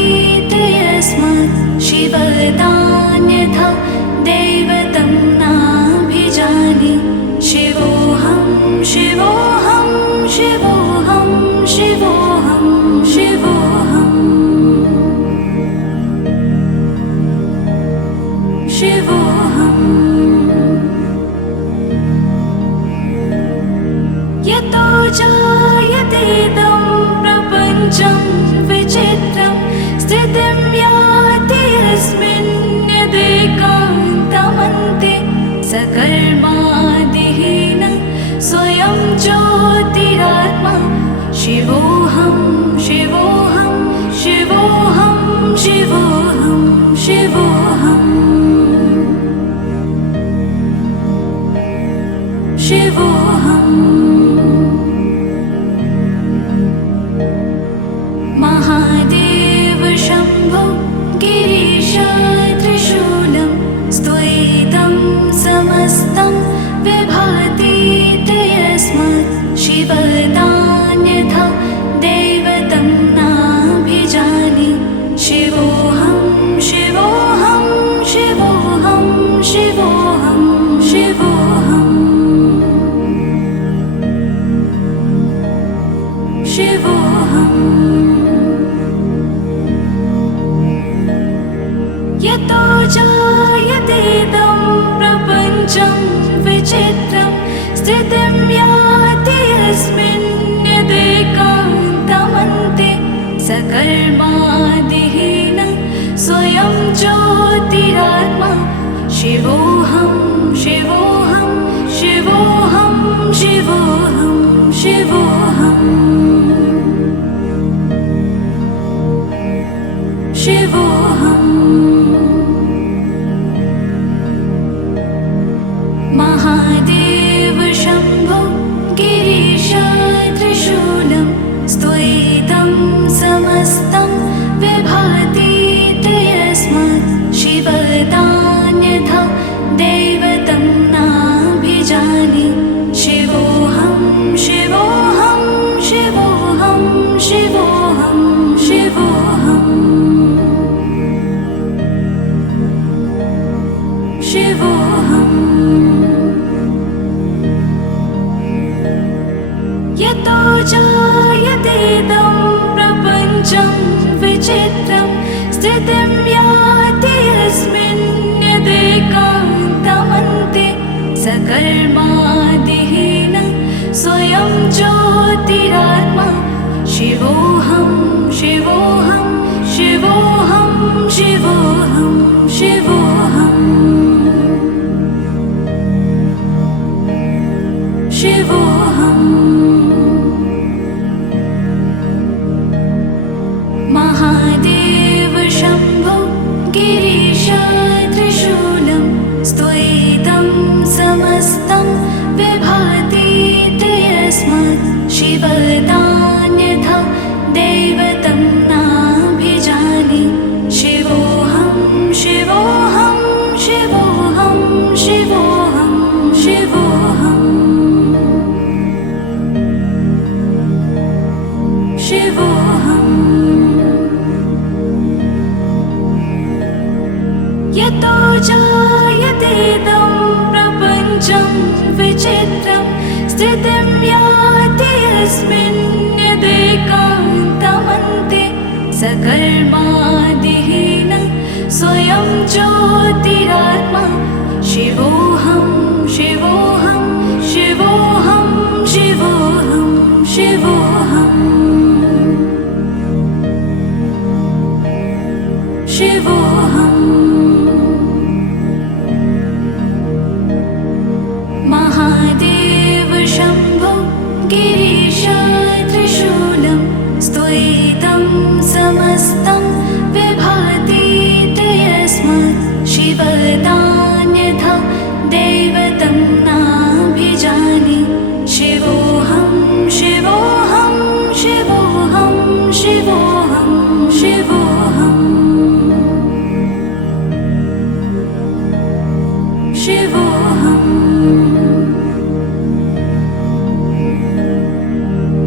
यस्मात् शिवदान्यथा दैवतं नाभिजाने शिवोऽहं शिवोऽहं शिवोऽहं शिवोऽहं शिवोऽहम् शिवोऽहम् यतो जायतेदं प्रपञ्चं विचित्रं स्थितिं याति यस्मिन् यदेकान्तमन्ते सकर्मादिहीन स्वयं ज्योतिरात्मा शिवोऽहं शिवोऽहं शिवोऽहं शिवोऽहं शिवोऽहम् शिवोऽहम् महादेव शम्भो गिरीश त्रिशूलं स्त्वैतं समस्तं विभाति यस्मात् शिवदान्यथा दैवतं नाभिजाने शिवोऽहं शिवोऽहं शिवोऽहं शिवोऽहं शिवोऽहम् शिवोऽहम् यतो जायतेदं प्रपञ्चं विचित्रं स्थितिं याति यस्मिन् यदेकान्तमन्ते सकर्मादिहीन स्वयं ज्योतिरात्मा शिवोऽहं शिवोऽहं शिवोऽहं शिवोऽहं शिवोऽहम् शिवोऽहम् महादेव शम्भो गिरीश त्रिशूलं स्त्वैतं समस्तं विभाति यस्मात् शिवदान्यथा दैवतं नाभिजाने शिवोऽहं शिवोऽहं शिवोऽहं शिवोऽहं शिवोऽहम् शिवोऽहम् यतो जायते यतेदं प्रपञ्चं विचित्रं स्थितिं याति यस्मिन् यदेकान्तमन्ते सकर्मादिहीन स्वयं ज्योतिरात्मा शिवोऽहं शिवोऽहं शिवोऽहं शिवोऽहं शिवोऽहम् शिवोऽहम् महादेव शम्भो गिरीश त्रिशूलं स्त्वयितं समस्तं विभाति ते यस्मात् शिवदान्यथा दैवतं नाभिजाने शिवोऽहं शिवोऽहं शिवोऽहं शिवोऽहं शिवोऽहम् शिवोऽहम् यतो जायतेदं प्रपञ्चं विचित्रं स्थितिं याति यस्मिन् यदेकान्तमन्ते सकर्मादिहीन स्वयं ज्योतिरात्मा शिवोऽहं शिवोऽहं शिवोऽहं शिवोऽहं शिवोऽहम् शिवोऽहम् महादेव शम्भो गिरीश त्रिशूलं स्त्वयितं समस्तं विभाति ते यस्मात् शिवदान्यथा दैवतं नाभिजाने शिवोऽहं शिवोऽहं शिवोऽहं शिवोऽहं शिवोऽहम् शिवोऽहम्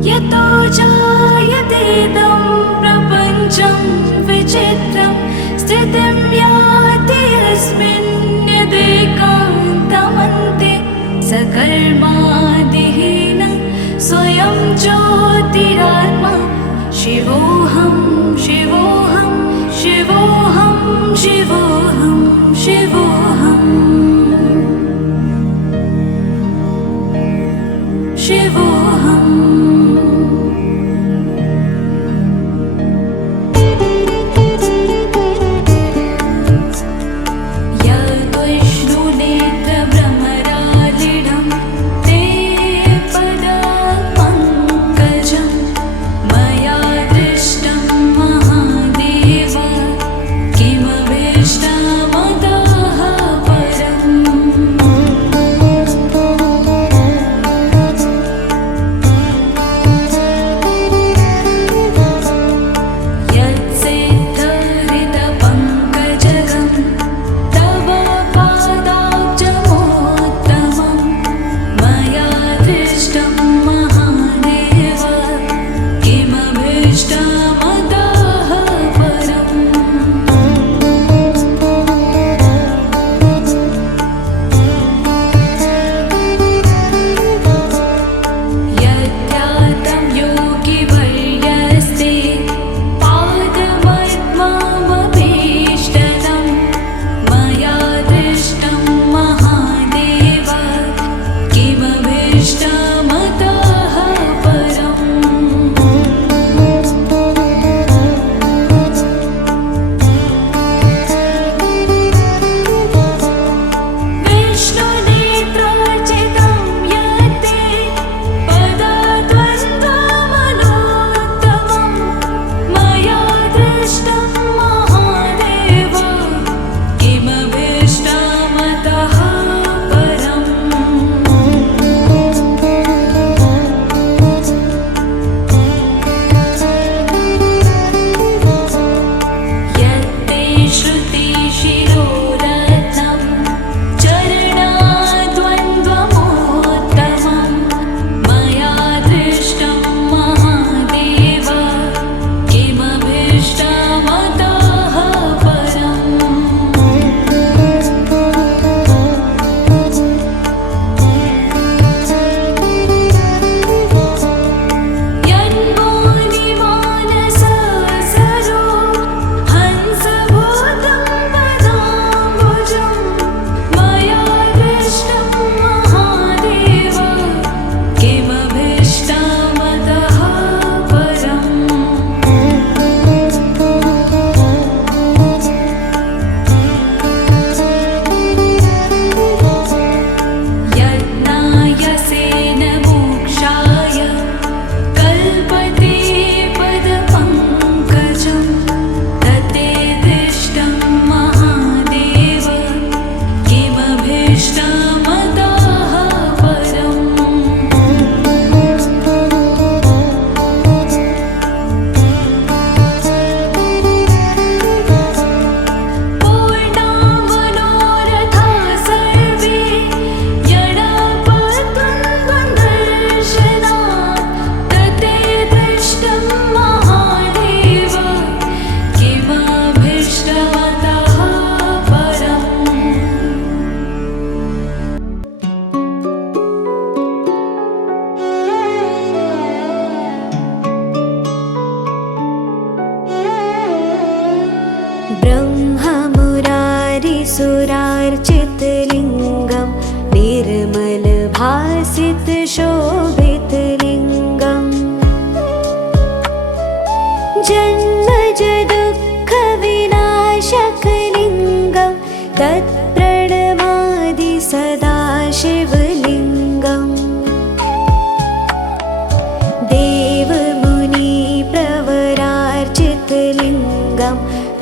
यतो जायतेदं प्रपञ्चं विचित्रं स्थितिं याति यस्मिन् यदेकान्तमन्ते सकर्मादिहीन स्वयं ज्योतिरात्मा शिवोऽहं शिवोऽहं शिवोऽहं शिवोऽहं शिवोऽहम् शिवोऽहम् यद्विष्णुनेत्रभ्रमरालिडं ते पदपङ्कजं मया दृष्टं महादेव किमभीष्टमतः परम्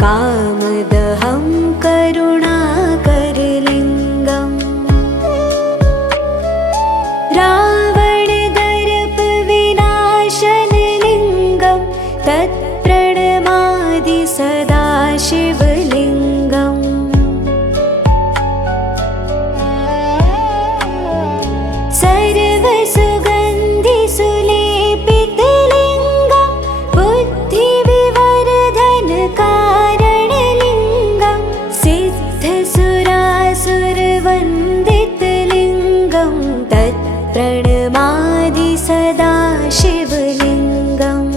कामदहं करुणाकरलिङ्गम् रावणदर्पविनाशनलिङ्गं तत्प्रणमादि सदा शिवलिङ्गम् सर्वसुगन्धिसुलेपितलिङ्गं बुद्धिविवर्धनकारणलिङ्गं सिद्धसुरासुरवन्दितलिङ्गं तत्प्रणमादि सदा शिवलिङ्गम्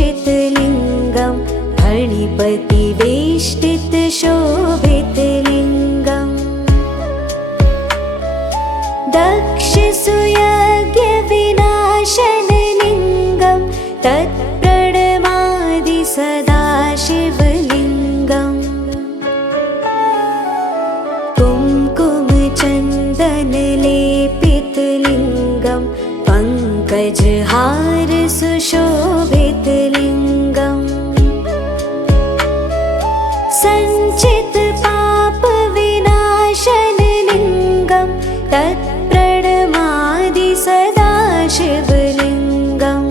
कनकमहामणिभूषितलिङ्गं फणिपतिवेष्टितशोभितलिङ्गम् दक्षसुयज्ञविनाशनलिङ्गं तत्प्रणमादि सदा शिवलिङ्गम् कुङ्कुमचन्दनलेपितलिङ्गं पङ्कजहारसुशोभितलिङ्गम् सञ्चितपापविनाशनलिङ्गं तत्प्रणमादि सदा शिवलिङ्गम्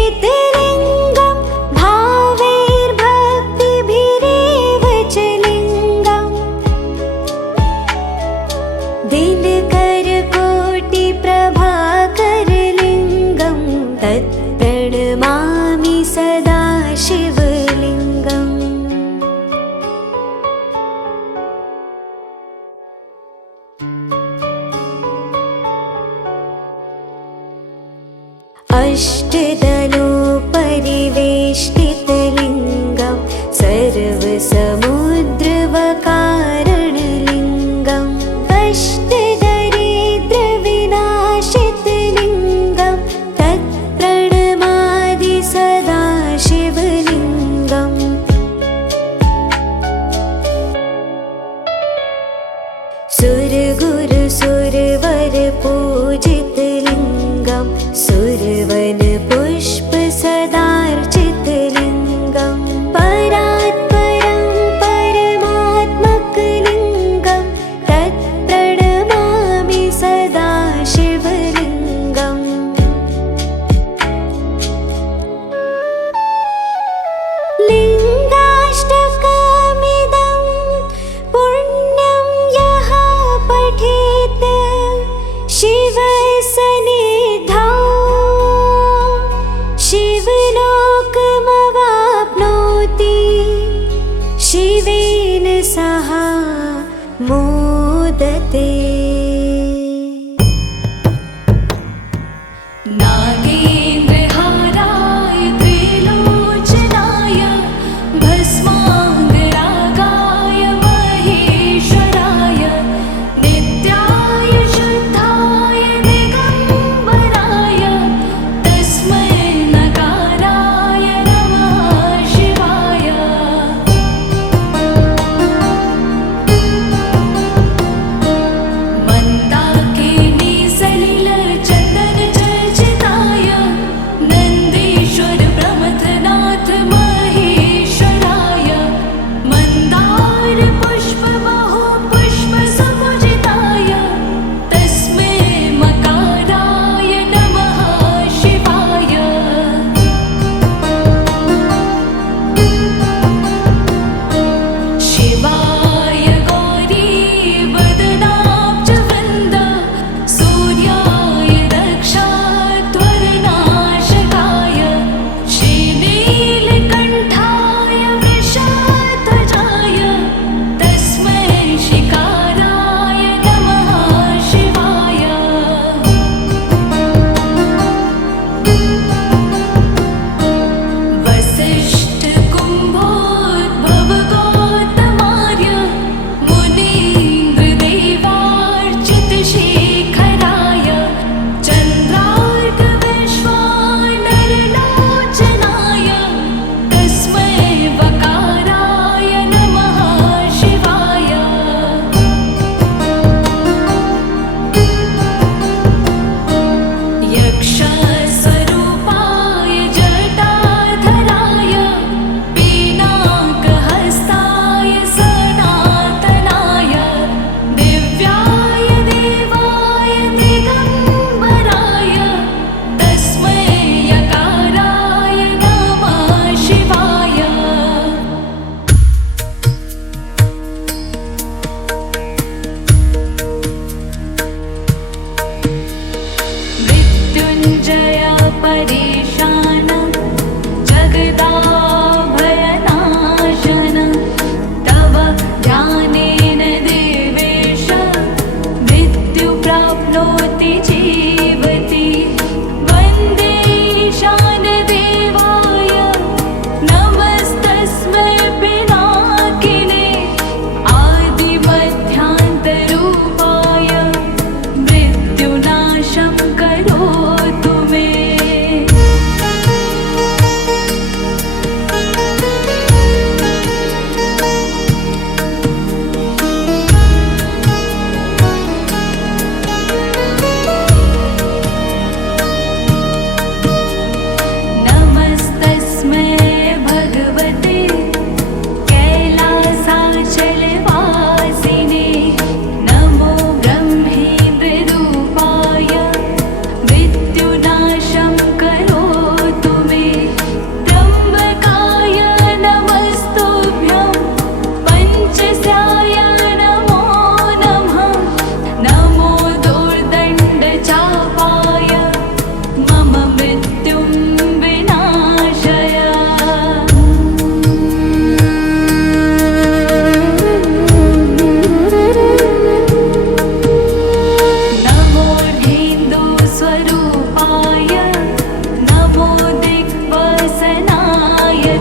देवगणार्चितसेवितलिङ्गं भावैर्भक्तिभिरेव च लिङ्गम् दिनकरकोटिप्रभाकरलिङ्गं तत्प्रणमामि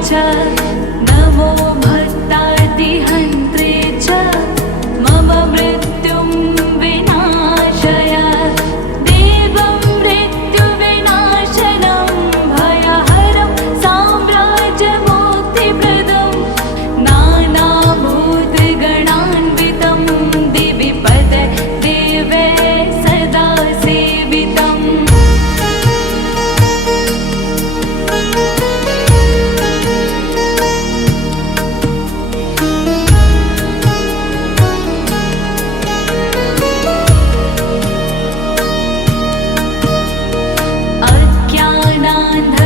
च नमो भक्तातिहन्त्रे च मम मृत्युं विनाशय देवं मृत्युविनाशनं भयहरं साम्राज्यमुक्तिप्रदं नानाभूतगणान्वितं दिवि पते देवे सदा सेवितम्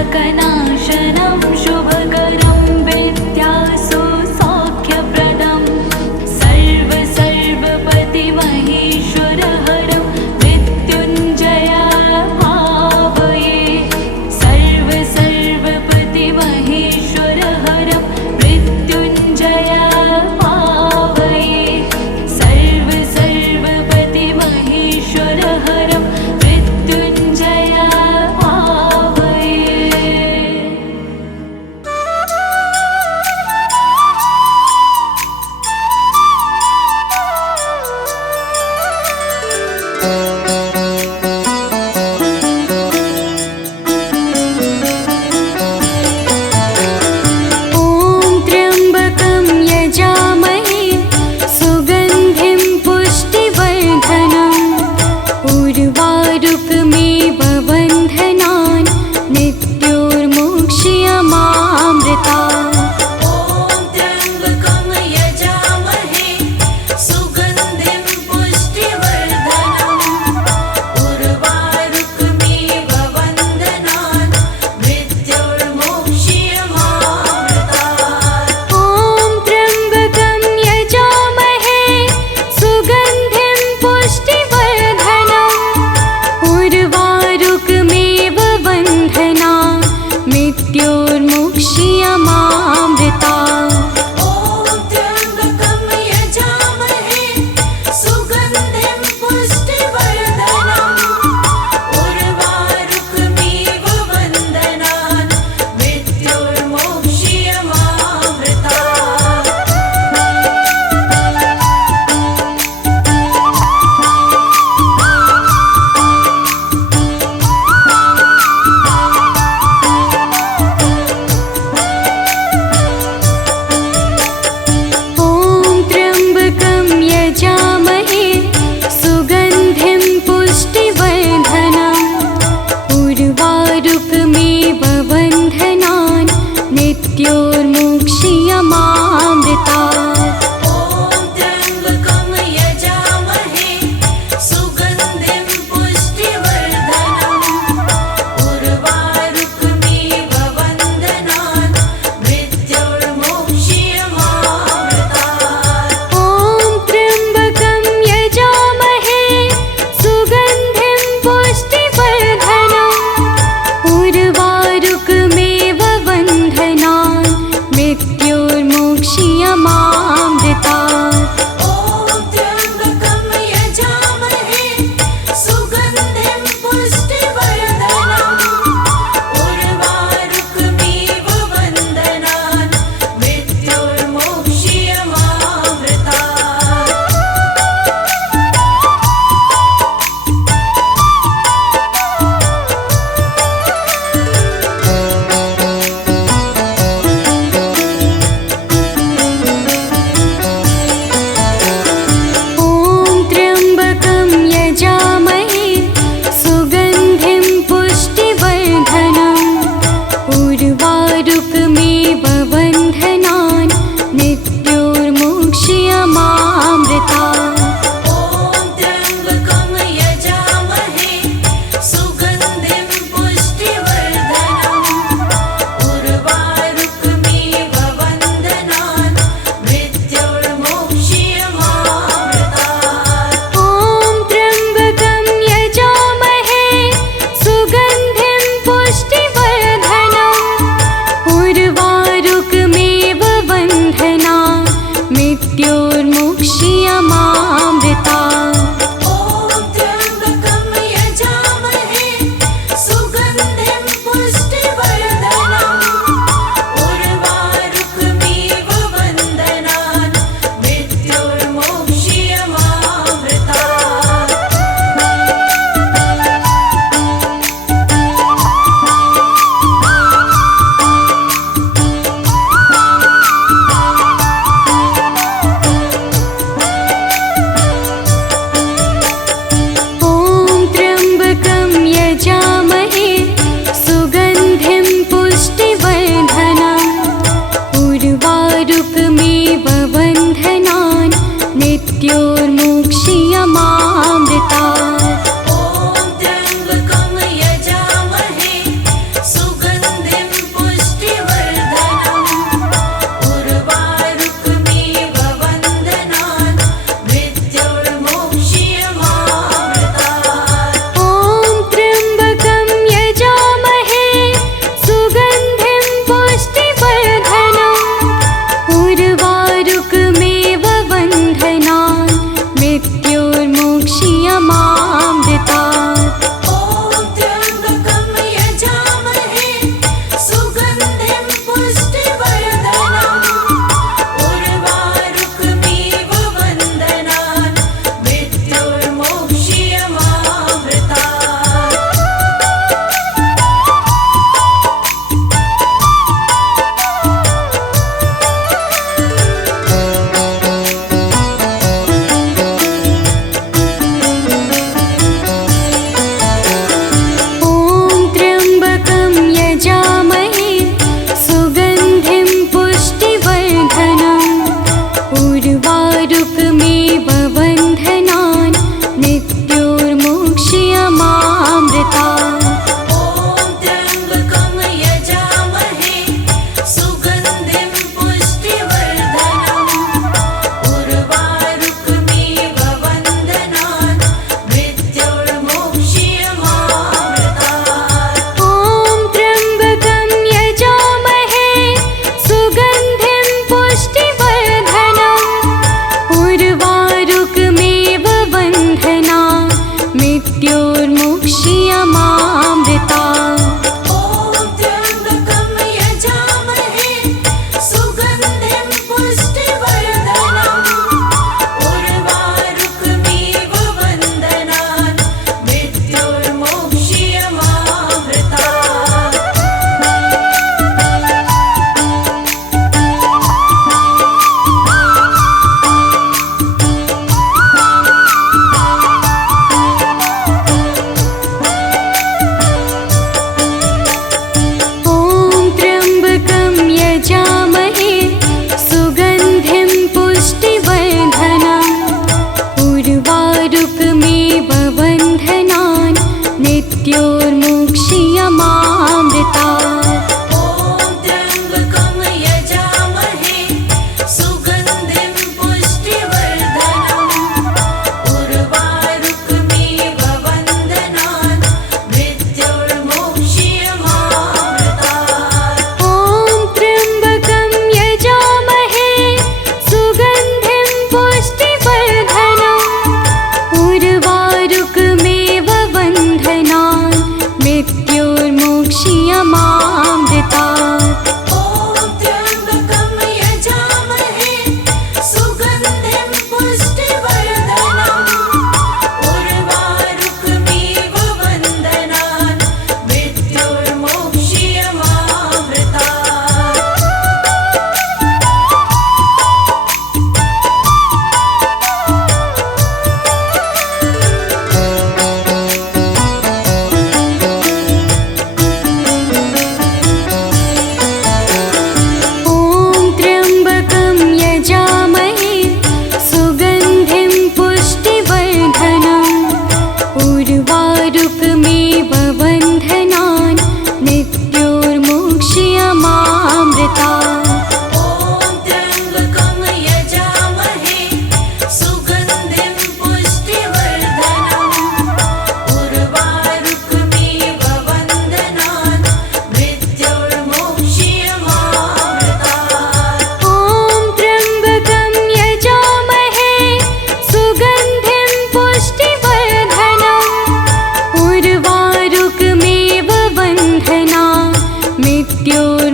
अज्ञानान्धकनाशनं शुभकरं विद्यासु सौख्यप्रदं सर्वपतिमहेश्वरहरं मृत्युञ्जय भावये सर्वपतिमहेश्वरहरं मृत्युञ्जय भावये सर्वपतिमहेश्वरहरं मृत्युञ्जय भावये। ॐ त्र्यम्बकं यजामहे सुगन्धिं पुष्टिवर्धनम् उर्वारुकमेव बन्धनान् मृत्योर्मुक्ष्यमामृतात्। ॐ त्र्यम्बकं यजामहे सुगन्धिं पुष्टिवर्धनम् उर्वारुकमेव बन्धनान् मृत्योर्मुक्ष्यमामृतात्। ॐ त्र्यम्बकं यजामहे सुगन्धिं पुष्टिवर्धनम् उर्वारुकमेव बन्धनान् मृत्योर्मुक्ष्यमामृतात्। ॐ त्र्यम्बकं यजामहे सुगन्धिं पुष्टिवर्धनम् उर्वारुकमेव बन्धनान् मृत्योर्मुक्ष्यमामृतात्।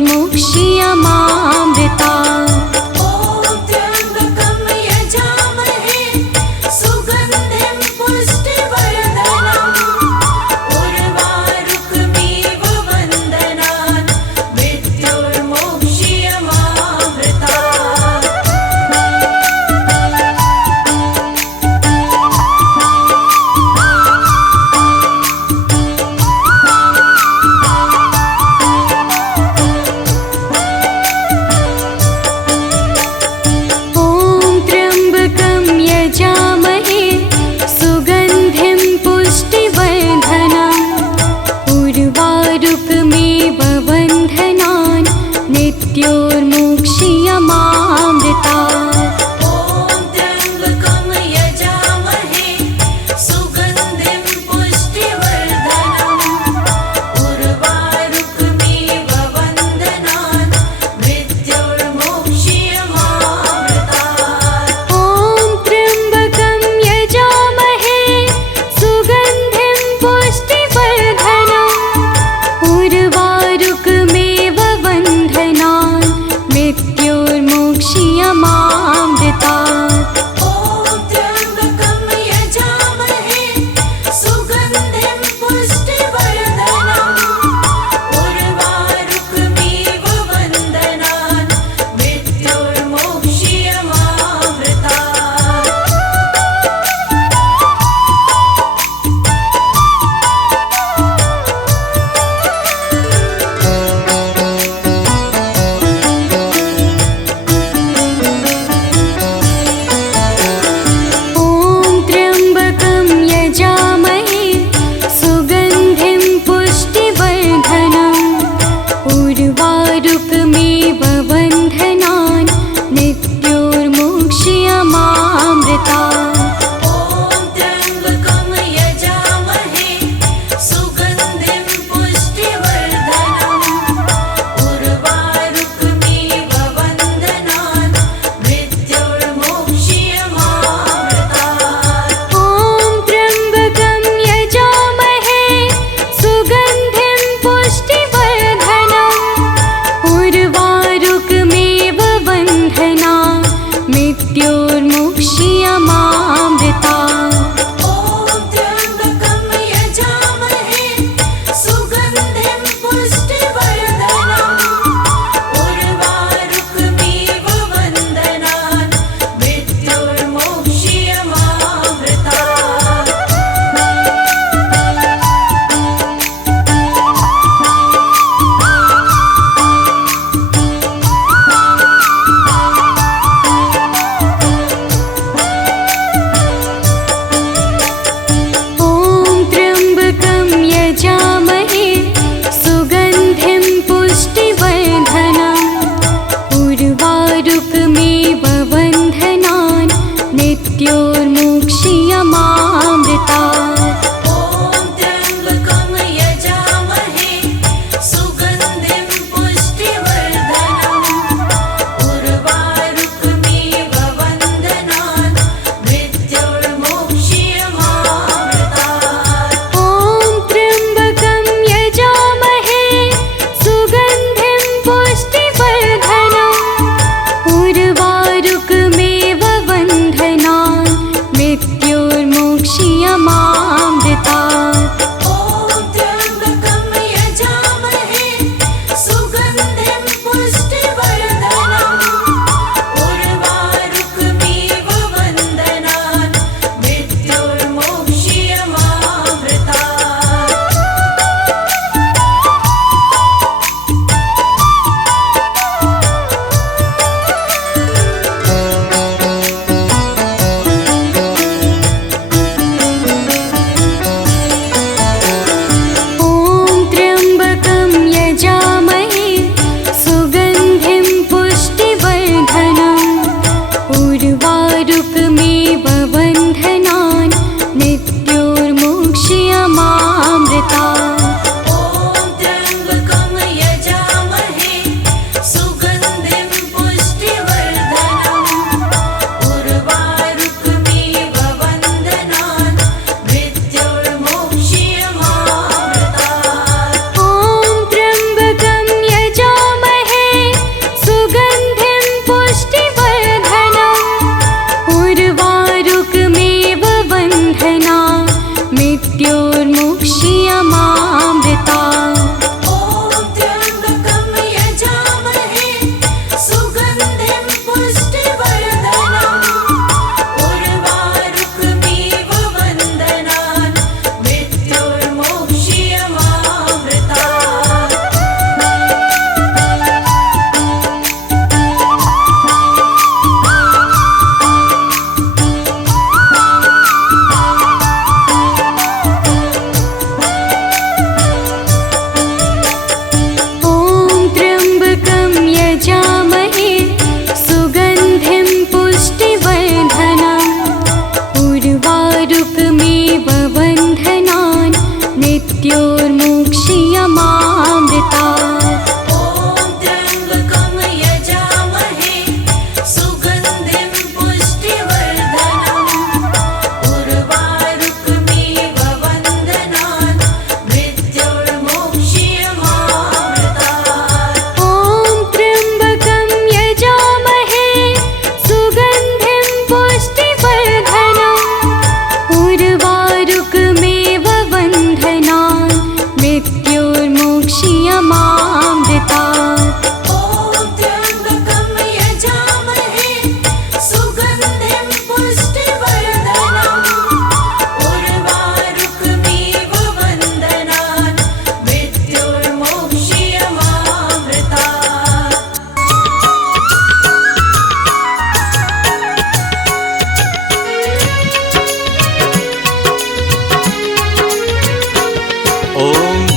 मृत्योर्मुक्ष्यमामृता ॐ त्र्यम्बकं यजामहे सुगन्धिं पुष्टिवर्धनम् उर्वारुकमिव वन्दनान् मृत्योर्मुक्ष्यमामृता ॐ त्र्यम्बकं यजामहे सुगन्धिं पुष्टिवर्धनम् उर्वारुकमेव बन्धनान् मृत्योर्मुक्ष्यमामृता ॐ त्र्यम्बकं यजामहे सुगन्धिं पुष्टिवर्धनम् उर्वारुकमिव वन्दनान् मृत्योर्मुक्ष्यमामृता ॐ त्र्यम्बकं यजामहे सुगन्धिं पुष्टिवर्धनम् उर्वारुकमेव बन्धनान् मृत्योर्मुक्ष्यमामृता ॐ त्र्यम्बकं यजामहे सुगन्धिं पुष्टिवर्धनम् उर्वारुकमिव वन्दनान् मृत्योर्मुक्ष्यमामृता ॐ त्र्यम्बकं यजामहे सुगन्धिं पुष्टिवर्धनम् उर्वारुकमेव बन्धनान् मृत्योर्मुक्ष्यमामृता ॐ त्र्यम्बकं यजामहे सुगन्धिं पुष्टिवर्धनम् उर्वारुकमिव वन्दनान् मृत्योर्मुक्ष्यमामृता ॐ त्र्यम्बकं यजामहे सुगन्धिं पुष्टिवर्धनम्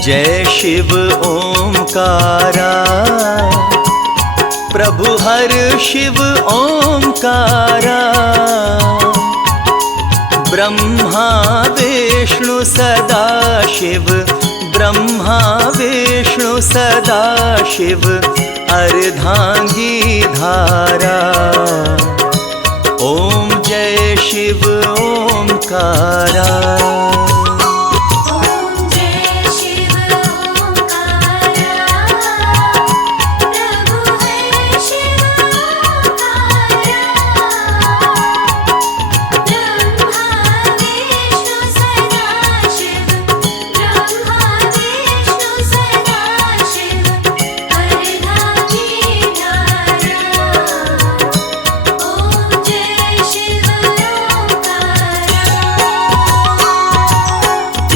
जय शिव ओंकारा, प्रभु हर शिव ओंकारा। ब्रह्मा विष्णु सदा शिव, ब्रह्मा विष्णु सदा शिव, अर्धांगी धारा। ओम जय शिव ओंकारा। ओम जय शिव ओंकारा, प्रभु है शिव ओंकारा। ब्रह्मा विष्णु सदा शिव, ब्रह्मा विष्णु सदा शिव, अर्धांगी धारा। ओम जय शिव ओंकारा।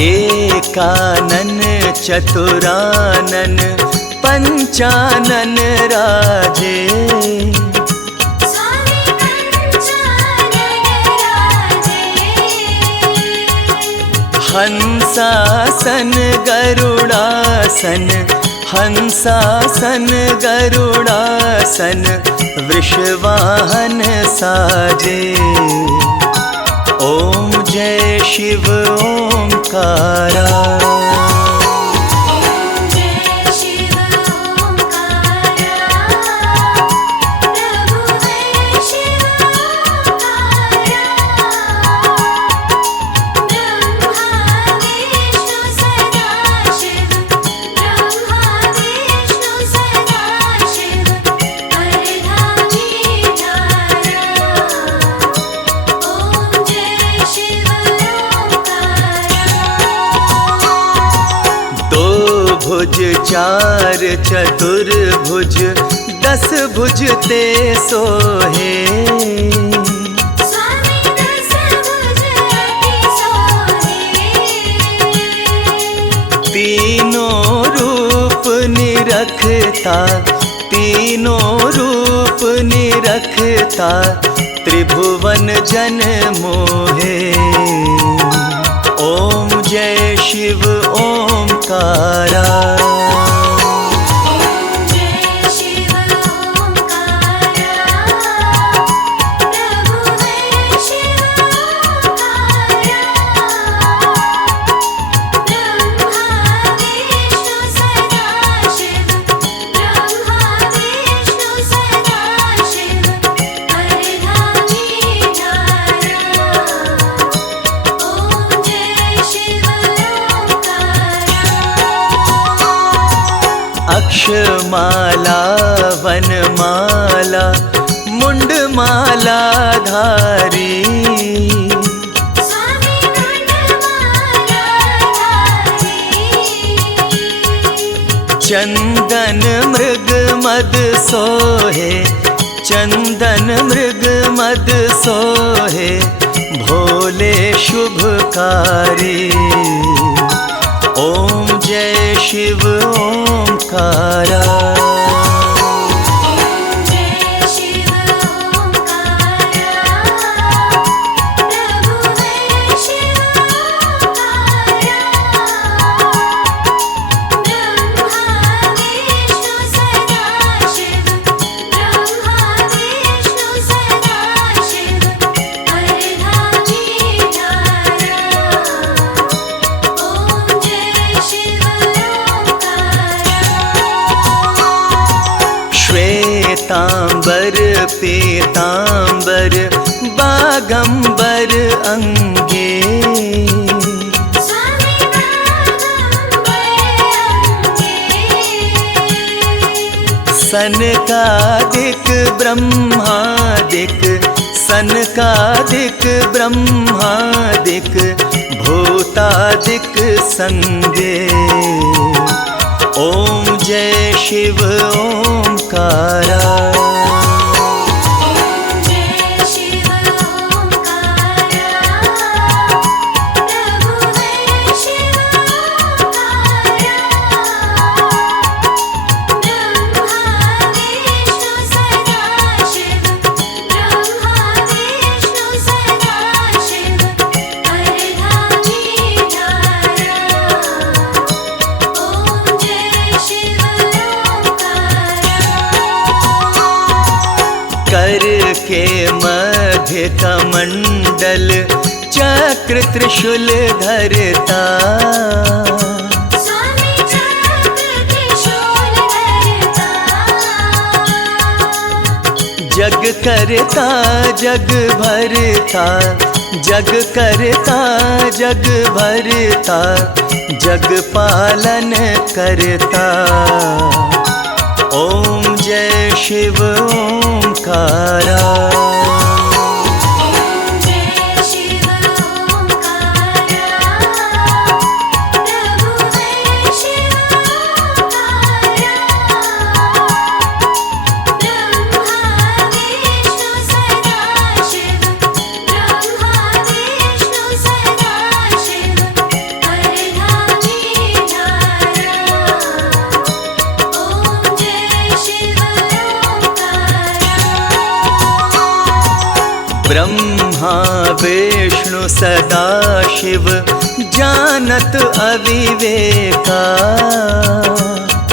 एकानन चतुरानन पंचानन राजे, स्वामी पंचानन राजे। हंसासन गरुड़ासन, हंसासन गरुड़ासन, वृषवाहन साजे। ओम जय शिव ओंकारा। ओम जय शिव ओंकारा, प्रभु है शिव ओंकारा। ब्रह्मा विष्णु सदा शिव, ब्रह्मा विष्णु सदा शिव, अर्धांगी धारा। ओम जय शिव ओंकारा। दो भुज चार चतुर्भुज, 10 भुज ते सोहे। स्वामी दस भुज अति सोहे। तीनों रूप निरखता, तीनों रूप निरखता, त्रिभुवन जन मोहे। ओम जय शिव ओंकारा। ओम जय शिव ओंकारा, प्रभु है शिव ओंकारा। ब्रह्मा विष्णु सदा शिव, ब्रह्मा विष्णु सदा शिव, अर्धांगी धारा। ओम जय शिव ओंकारा। अक्षमाला वनमाला मुंडमाला धारी, स्वामी मुंडमाला धारी। चंदन मृग मद सोहे, चंदन मृग मद सोहे, भोले शुभकारी। ओम जय शिव ओंकारा। ओम जय शिव ओंकारा, प्रभु है शिव ओंकारा। ब्रह्मा विष्णु सदा शिव, ब्रह्मा विष्णु सदा शिव, अर्धांगी धारा। ओम जय शिव ओंकारा। श्वेतांबर पीतांबर बागंबर अंगे, स्वामी बागंबर अंगे। सनकादिक ब्रह्मादिक, सनकादिक ब्रह्मादिक, भूतादिक संगे। ओम जय शिव ओंकारा। ओम जय शिव ओंकारा, प्रभु है शिव ओंकारा। ब्रह्मा विष्णु सदा शिव, ब्रह्मा विष्णु सदा शिव, अर्धांगी धारा। करके मध्य कमंडल चक्र त्रिशूल धरता। स्वामी चक्र त्रिशूल धरता। जग करता जग भरता, जग करता जग भरता, जग पालन करता। ओम जय शिव ओंकारा। जय शिव ओंकारा। प्रभु है शिव ओंकारा। ब्रह्मा विष्णु सदा शिव। ब्रह्मा विष्णु सदा शिव। परधामी धारा। ओम जय शिव ओंकारा। ब्रह्मा विष्णु सदा शिव जानत अविवेका।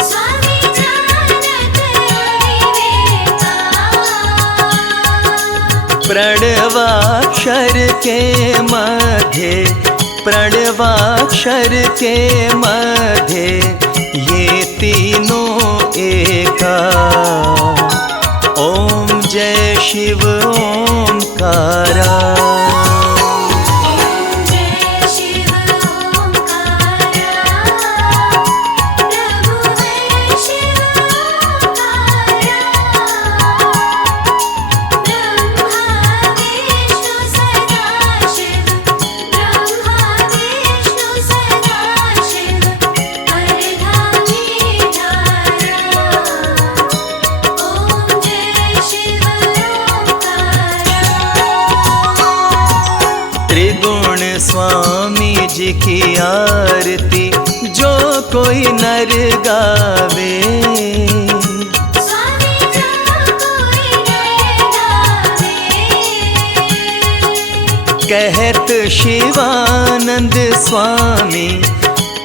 स्वामी जानत अविवेका। प्रणवाक्षर के मध्य, प्रणवाक्षर के मध्य ये तीनों एका। ओम जय शिव ओंकारा। जय शिव ओंकारा। प्रभु है शिव ओंकारा। ब्रह्मा विष्णु सदा शिव। ब्रह्मा विष्णु सदा शिव। परधामी धारा। ओम जय शिव ओंकारा। त्रिगुण स्वामी जी की आरती जो कोई नर गावे। स्वामी जहाँ कोई नर गावे। कहत शिवानंद स्वामी,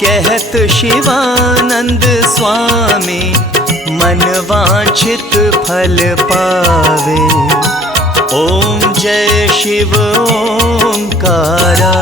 कहत शिवानंद स्वामी, मन वांछित फल पावे। ओम जय शिव ओंकारा।